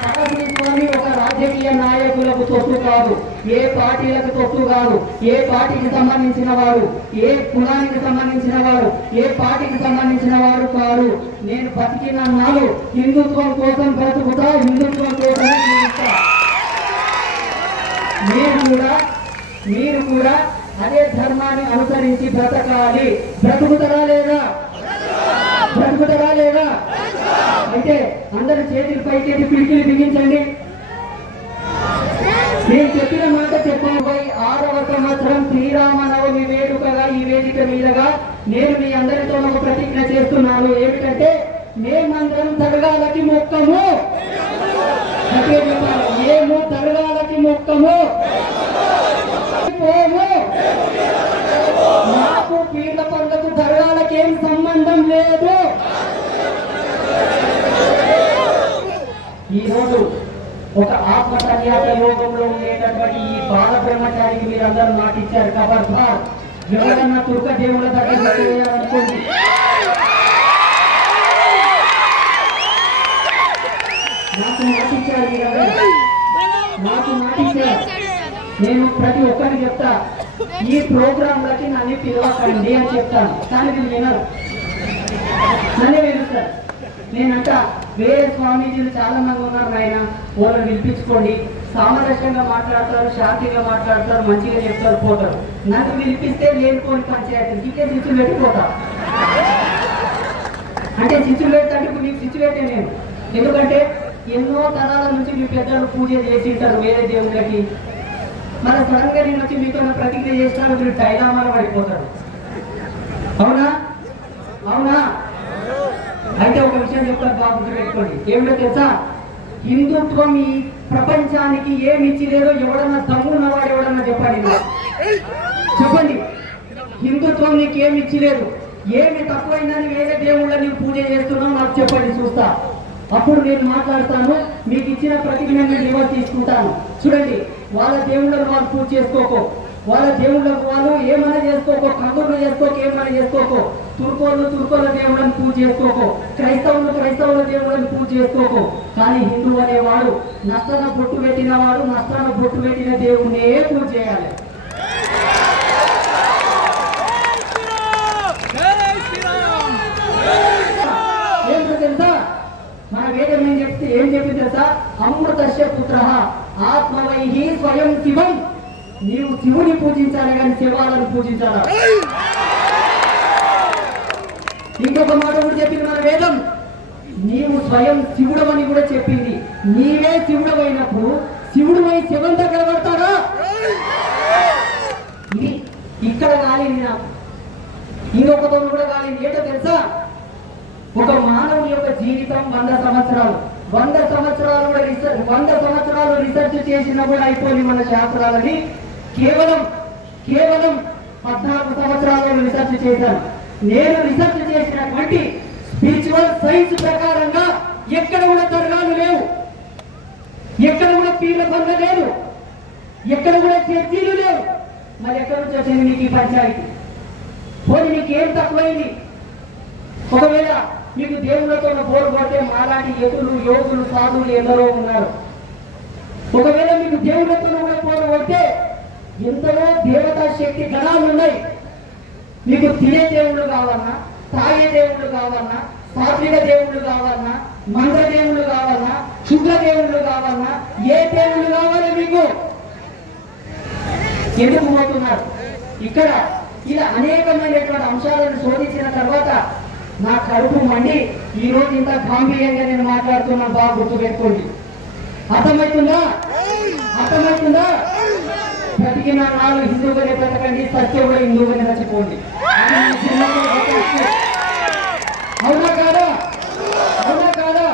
పరాశ్రీ స్వామి ఒక రాజకీయ నాయకులకు తొత్తు కాదు, ఏ పార్టీలకు తొత్తు కాదు, ఏ పార్టీకి సంబంధించిన వాడు, ఏ కులానికి సంబంధించిన వాడు, ఏ పార్టీకి సంబంధించిన వాడు కాదు. నేను బతికిన నాడు హిందుత్వం కోసం బ్రతుకుతా, హిందుత్వం కోసమే జీవిస్తా. మీరు కూడా అదే ధర్మాన్ని అనుసరించి బ్రతకాలి. బ్రతుకుతారా లేదా? బ్రతుకుతారా లేదా? అయితే అందరూ చేతులు పైకెత్తి పిడికిలు బిగించండి. నేను చెప్పిన మాట చెప్పాను. 6వ సంవత్సరం శ్రీరామనవమి వేడుకగా ఈ వేదిక మీదగా నేను మీ అందరితో ఒక ప్రతిజ్ఞ చేస్తున్నాను. ఏమిటంటే మేమందరం దర్గాలకి మొక్కము. మేము దర్గాలకి మొక్కము, పోము. మాకు పీర్ల పండుగకు దర్గాలకి ఏం సంబంధం లేదు. ఈరోజు ఒక ఆత్మ సన్యాస యోగంలో ఉండేటటువంటి ఈ బాల బ్రహ్మచారికి మీరందరూ మాట ఇచ్చారు. ఖబర్దార్, ఎవరన్నా తుర్క దేవుల దగ్గర చేయాలనుకోండి. నాకు మాట ఇచ్చారు మీరందరూ, నాకు మాట ఇచ్చారు. నేను ప్రతి ఒక్కరికి చెప్తా, ఈ ప్రోగ్రాంలకి నన్ను పిలవకండి అని చెప్తాను. కానీ మీరు వినరు, నన్నే పిలుస్తారు. నేనంట వేరే స్వామీజీలు చాలా మంది ఉన్నారు నాయన, వాళ్ళని పిలిపించుకోండి. సామరస్యంగా మాట్లాడతారు, శాంతిగా మాట్లాడతారు, మంచిగా చెప్తారు, పోతారు. నన్ను పిలిపిస్తే లేనిపోని పంచాయతీ ఇంకే చిచ్చులు పెట్టిపోతా. అంటే చిచ్చులు పెట్టంటే ఇప్పుడు మీకు చిచ్చు పెట్టే నేను. ఎందుకంటే ఎన్నో తరాల నుంచి మీ పెద్దలు పూజ చేసి ఉంటారు వేరే దేవుళ్ళకి. మన సడన్గా నేను వచ్చి మీతో ప్రతిజ్ఞ చేస్తాను, మీరు డైలామాలో పడిపోతారు. అవునా? అవునా? అయితే ఒక విషయం చెప్తాను, బాగా గుర్తుపెట్టుకోండి. ఏమిటో తెలుసా? హిందుత్వం ఈ ప్రపంచానికి ఏమి ఇచ్చిలేదో ఎవడన్నా దమ్మున్నవాడు ఎవడన్నా చెప్పండి, చెప్పండి. హిందుత్వం నీకు ఏమి ఇచ్చిలేదు, ఏమి తక్కువైందని వేరే దేవుళ్ళని పూజ చేస్తున్నావు నాకు చెప్పండి, చూస్తా. అప్పుడు నేను మాట్లాడతాను. మీకు ఇచ్చిన ప్రతిజ్ఞ నేను రివర్స్ తీసుకుంటాను. చూడండి, వాళ్ళ దేవుళ్ళను వాళ్ళు పూజ చేసుకోకో, వాళ్ళ దేవుళ్ళకు వాళ్ళు ఏమైనా చేసుకోకో, కందులు చేసుకోకో, ఏమైనా చేసుకోకో. తుర్కోల దేవుళ్ళని పూజ చేసుకోకో, క్రైస్తవుల దేవుళ్ళని పూజ చేసుకోకో. కానీ హిందువు అనేవాడు నష్టాన బొట్టు పెట్టిన వాడు నష్టాన బొట్టు పెట్టిన దేవుణ్ణే పూజ చేయాలి. ఏంటో తెలుసా? మన వేదం ఏం చెప్పి తెలుసా? అమృతస్య పుత్ర ఆత్మవైహి స్వయం శివం. నీవు శివుని పూజించాలి కానీ శివాలను పూజించాలా? ఇంకొక మాట కూడా చెప్పింది మన వేదం, నీవు స్వయం శివుడు అని కూడా చెప్పింది. నీవే శివుడు అయినప్పుడు శివుడు అయి శివం దగ్గర పడతాడా? ఇది ఇక్కడ కాలింది నాకు. ఇంకొక తోడు కూడా కాలింది. ఏంటో తెలుసా? ఒక మానవుని యొక్క జీవితం 100 సంవత్సరాలు. 100 సంవత్సరాలు కూడా 100 సంవత్సరాలు రీసెర్చ్ చేసినా కూడా అయిపోయింది మన శాస్త్రాలని. కేవలం 14 సంవత్సరాలు రీసెర్చ్ చేశాను. నేను రీసెర్చ్ చేసినటువంటి స్పిరిచువల్ సైన్స్ ప్రకారంగా ఎక్కడ కూడా దర్గాలు లేవు, ఎక్కడ కూడా పీర్ల పండుగ లేదు, ఎక్కడ కూడా చర్చీలు లేవు. మరి ఎక్కడ నుంచి వచ్చింది మీకు ఈ పంచాయతీ? పోనీ నీకేం తక్కువైంది? ఒకవేళ మీకు దేవుళ్ళతో బోరు కొడితే మాలాంటి యతులు, యోగులు, సాధువులు ఎందరో ఉన్నారు. ఒకవేళ మీకు దేవుళ్ళతో కూడా బోరు కొడితే ఎంతలో దేవతా శక్తి గణాలు ఉన్నాయి. మీకు తినే దేవుళ్ళు కావాలన్నా, తాగే దేవుళ్ళు కావాలన్నా, సాత్విక దేవుళ్ళు కావాలన్నా, మంత్ర దేవుళ్ళు కావాలన్నా, శుద్ధ దేవుళ్ళు కావాలన్నా, ఏ దేవుళ్ళు కావాలి మీకు? ఎందుకు పోతున్నారు? ఇక్కడ ఇలా అనేకమైనటువంటి అంశాలను శోధించిన తర్వాత నా కడుపు మండి ఈ రోజు ఇంత గాంభీర్యంగా నేను మాట్లాడుతున్నా. బాగా గుర్తుపెట్టుకోండి. అర్థమవుతుందా? అర్థమవుతుందా? బ్రతికిన నాలు హిందువుగానే బ్రతకండి, సత్యం కూడా హిందువుగానే చచ్చిపోండి. అవునా కాదా? అవునా కాదా?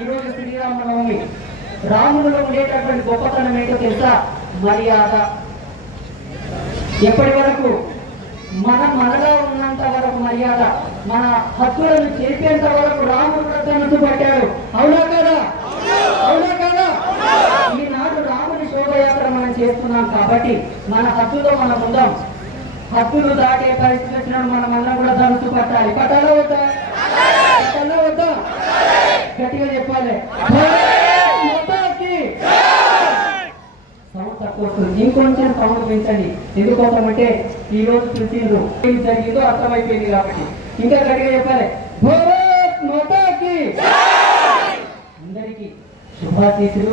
ఈరోజు శ్రీరామనవమి. రాముడిలో ఉండేటటువంటి గొప్పతనం ఏంటో తెలుసా? మర్యాద. ఎప్పటి వరకు? మనలో ఉన్నంత వరకు మర్యాద, మన హక్కులను చేసేంత వరకు రాముడు ధనుసు పట్టాడు. అవునా కదా? అవునా కదా? ఈనాడు రాముడి శోభయాత్ర మనం చేస్తున్నాం కాబట్టి మన హక్కులో మనం ఉందాం. హక్కులు దాటే పరిస్థితి వచ్చినప్పుడు మనం అందరం కూడా ధనుసు పట్టాలి. పట్టాలా వద్దా? పట్టాలా వద్దా? గట్టిగా చెప్పాలి. సౌండ్ తక్కువ వస్తుంది, ఇంకొంచెం సౌండ్ పెంచండి. ఎందుకోసం అంటే ఈ రోజు పిలిచిండ్రు, ఏం జరిగిందో అర్థమైపోయింది కాబట్టి ఇంకా గట్టిగా చెప్పాలి. భారత్ మాతాకి. అందరికీ శుభాశీస్సులు.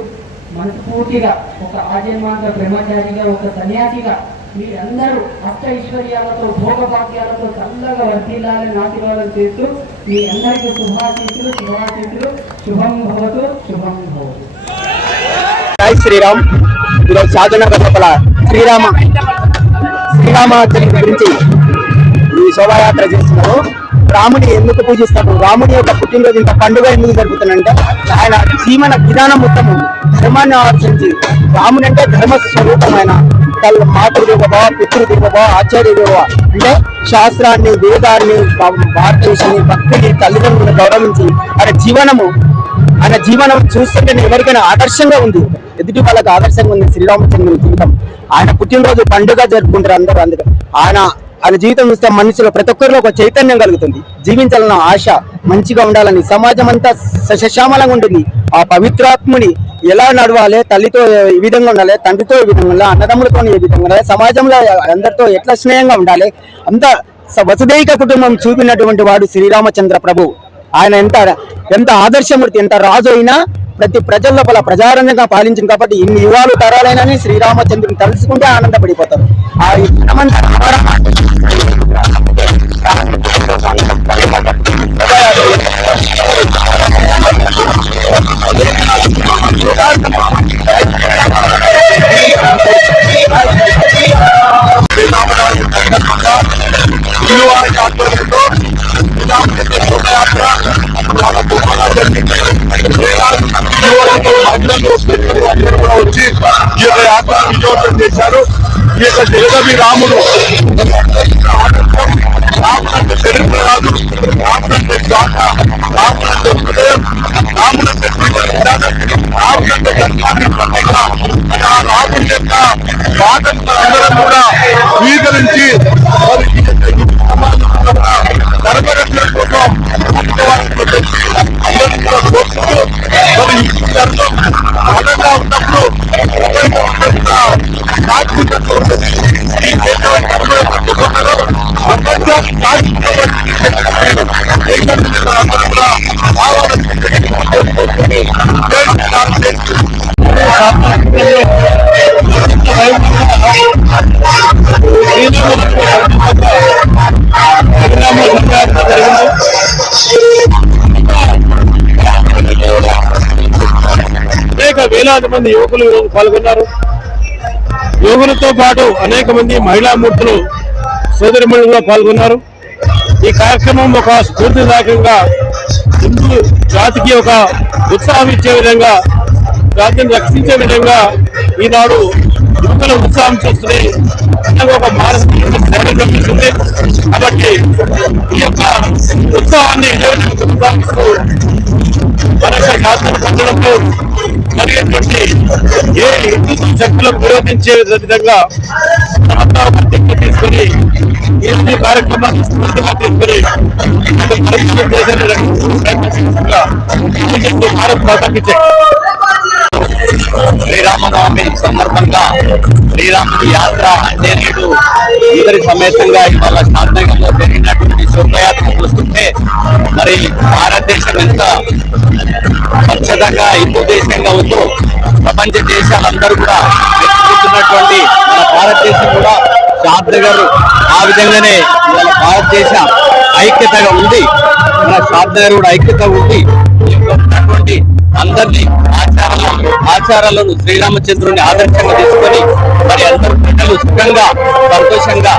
మనస్ఫూర్తిగా ఒక ఆజన్మాంత బ్రహ్మచారిగా, ఒక సన్యాసిగా మీరందరూ అష్ట ఐశ్వర్యాలతో భోగభాగ్యాలతో చల్లగా వర్తిల్లాలని ఆశీర్వాదం చేస్తూ మీ అందరికీ శుభాశీస్సులు శుభం భవతు శుభం భవతు. జై శ్రీరామ్. ఈరోజు షాజనగర్ లోపల శ్రీరామ చరిత్ర గురించి ఈ శోభాయాత్ర చేస్తున్నారు. రాముని ఎందుకు పూజిస్తారు, రాముని యొక్క పుట్టినరోజు ఇంత పండుగ ఎందుకు జరుగుతుందంటే ఆయన జీవన విధానం మొత్తము ధర్మాన్ని ఆచరించి, రాముని అంటే ధర్మ స్వరూపమైన మాతృదేవో పితృదేవో ఆచార్యదేవో అంటే శాస్త్రాన్ని, వేదాన్ని, భారతదేశాన్ని, భక్తిని, తల్లిదండ్రులను గౌరవించి ఆయన జీవనం చూస్తుంటే ఎవరికైనా ఆదర్శంగా ఉంది, ఎదుటి వాళ్ళకి ఆదర్శంగా ఉంది శ్రీరామచంద్రుని జీవితం. ఆయన పుట్టినరోజు పండుగ జరుపుకుంటారు అందరూ. అందుకే ఆయన జీవితం చూస్తే మనుషులు ప్రతి ఒక్కరిలో ఒక చైతన్యం కలుగుతుంది, జీవించాలన్న ఆశ, మంచిగా ఉండాలని, సమాజం అంతా సశ్యామలంగా ఉంటుంది. ఆ పవిత్రాత్ముని ఎలా నడవాలి, తల్లితో ఈ విధంగా ఉండాలి, తండ్రితో ఈ విధంగా ఉండాలి, అన్నదమ్ములతో ఈ విధంగా ఉండాలి, సమాజంలో అందరితో ఎట్లా స్నేహంగా ఉండాలి, అంత వసుదైక కుటుంబం చూపినటువంటి వాడు శ్రీరామచంద్ర ప్రభు. ఆయన ఎంత ఆదర్శమూర్తి, ఎంత రాజు అయినా ప్రతి ప్రజల లోపల ప్రజారంజంగా పాలించింది కాబట్టి ఇన్ని యువాలు తరాలైనా శ్రీరామచంద్రుని తలుచుకుంటే ఆనందపడిపోతారు. ఆ వచ్చి ఈ యొక్క యాత్ర విజయవంతం చేశారు. ఈ యొక్క జగదవి రాముడు రాముడంటే చరిత్ర కాదు, రాముడంటే శ్వాస, రాముడంటే హృదయం, రాముడంటే రాముడంటే ధర్మాన్ని ప్రతీక. ఆ రాముడి యొక్క బాధను అందరం కూడా స్వీకరించి ధర్మరక్షణ కోసం బలంగా ఉన్నప్పుడు అనేక వేలాది మంది యువకులు ఈరోజు పాల్గొన్నారు. యువకులతో పాటు అనేక మంది మహిళా మూర్తులు సోదరిమణులు పాల్గొన్నారు. ఈ కార్యక్రమం ఒక స్ఫూర్తిదాయకంగా హిందూ జాతికి ఒక ఉత్సాహం ఇచ్చే విధంగా, జాతిని రక్షించే విధంగా ఈనాడు యువకుల ఉత్సాహం చూస్తుంది, ఒక మానసిక లభిస్తుంది. కాబట్టి ఈ యొక్క ఉత్సాహాన్ని జాతర పొందడంలో జరిగేటువంటి ఏ హిందుత్వ శక్తులకు విరోధించే విధంగా తీసుకుని ఈ కార్యక్రమాన్ని స్ఫూర్తిగా తీసుకుని భారత్ మాతకి శ్రీరామనవమి సందర్భంగా శ్రీరాముడి యాత్ర అంటే నేడు అందరి సమేతంగా ఇవాళ శాంతినగర్లో జరిగినటువంటి శోభయాత్ర చూస్తుంటే మరి భారతదేశం ఎంత స్వచ్ఛతంగా హిందూ దేశంగా ఉందో ప్రపంచ దేశాలందరూ కూడా మెచ్చుకుంటున్నటువంటి మన భారతదేశం కూడా శాంతినగర్ ఆ విధంగానే ఇవాళ భారతదేశ ఐక్యతగా ఉంది. మన శాంతినగర్ కూడా ఐక్యత ఉంది. ఉన్నటువంటి అందరినీ ఆచారాలను శ్రీరామచంద్రుని ఆదర్శంగా తీసుకొని మరి అందరూ ప్రజలు సుఖంగా సంతోషంగా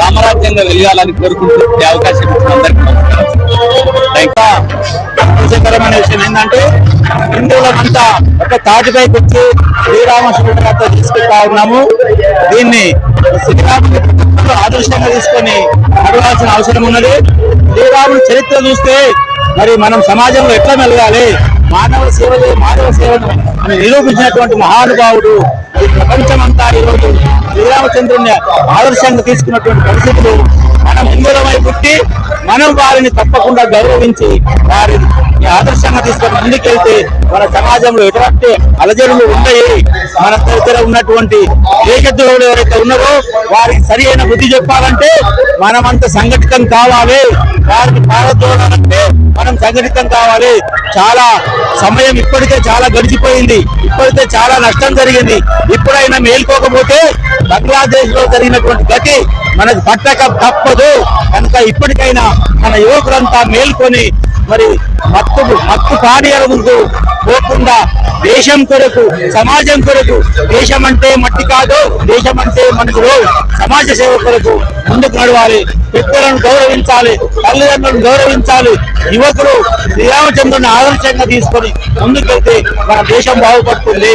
రామరాజ్యంగా వెలగాలని కోరుకుంటూ అవకాశం ఇచ్చిన అందరికీ నమస్కారం. ఇంకా సంతోషకరమైన విషయం ఏంటంటే హిందువులంతా ఒక తాటిపైకి వచ్చి శ్రీరామ శోభయాత్ర తీసుకుంటా ఉన్నాము. దీన్ని శ్రీరాముని ఆదర్శంగా తీసుకొని నడవాల్సిన అవసరం ఉన్నది. శ్రీరాముని చరిత్ర చూస్తే మరి మనం సమాజంలో ఎట్లా మెలగాలి, మానవ సేవను నిరూపించినటువంటి మహానుభావుడు. ఈ ప్రపంచమంతా ఈరోజు శ్రీరామచంద్రుని ఆదర్శంగా తీసుకున్నటువంటి పరిస్థితులు మనం హిందువులమై పుట్టి మనం వారిని తప్పకుండా గౌరవించి వారిని ఆదర్శంగా తీసుకొని ముందుకెళ్తే మన సమాజంలో ఎటువంటి అలజడులు ఉన్నాయి. మన దగ్గర ఉన్నటువంటి దేశద్రోహులు ఎవరైతే ఉన్నారో వారికి సరి అయిన బుద్ధి చెప్పాలంటే మనమంతా సంఘటితం కావాలి. వారికి పారదోడాలంటే మనం సంఘటితం కావాలి. చాలా సమయం ఇప్పటికే చాలా గడిచిపోయింది. ఇప్పటికే చాలా నష్టం జరిగింది. ఇప్పుడైనా మేల్కోకపోతే బంగ్లాదేశ్ లో జరిగినటువంటి గతి మనకు పట్టక తప్పదు. కనుక ఇప్పటికైనా మన యువకులంతా మేల్కొని మరి మత్తు పానీయాల ముందు పోకుండా దేశం కొరకు, సమాజం కొరకు, దేశం అంటే మట్టి కాదు, దేశం అంటే మనుషులు, సమాజ సేవ కొరకు ముందుకు నడవాలి. పెద్దలను గౌరవించాలి, తల్లిదండ్రులను గౌరవించాలి. యువకులు శ్రీరామచంద్రుని ఆదర్శంగా తీసుకొని ముందుకెళ్తే మన దేశం బాగుపడుతుంది.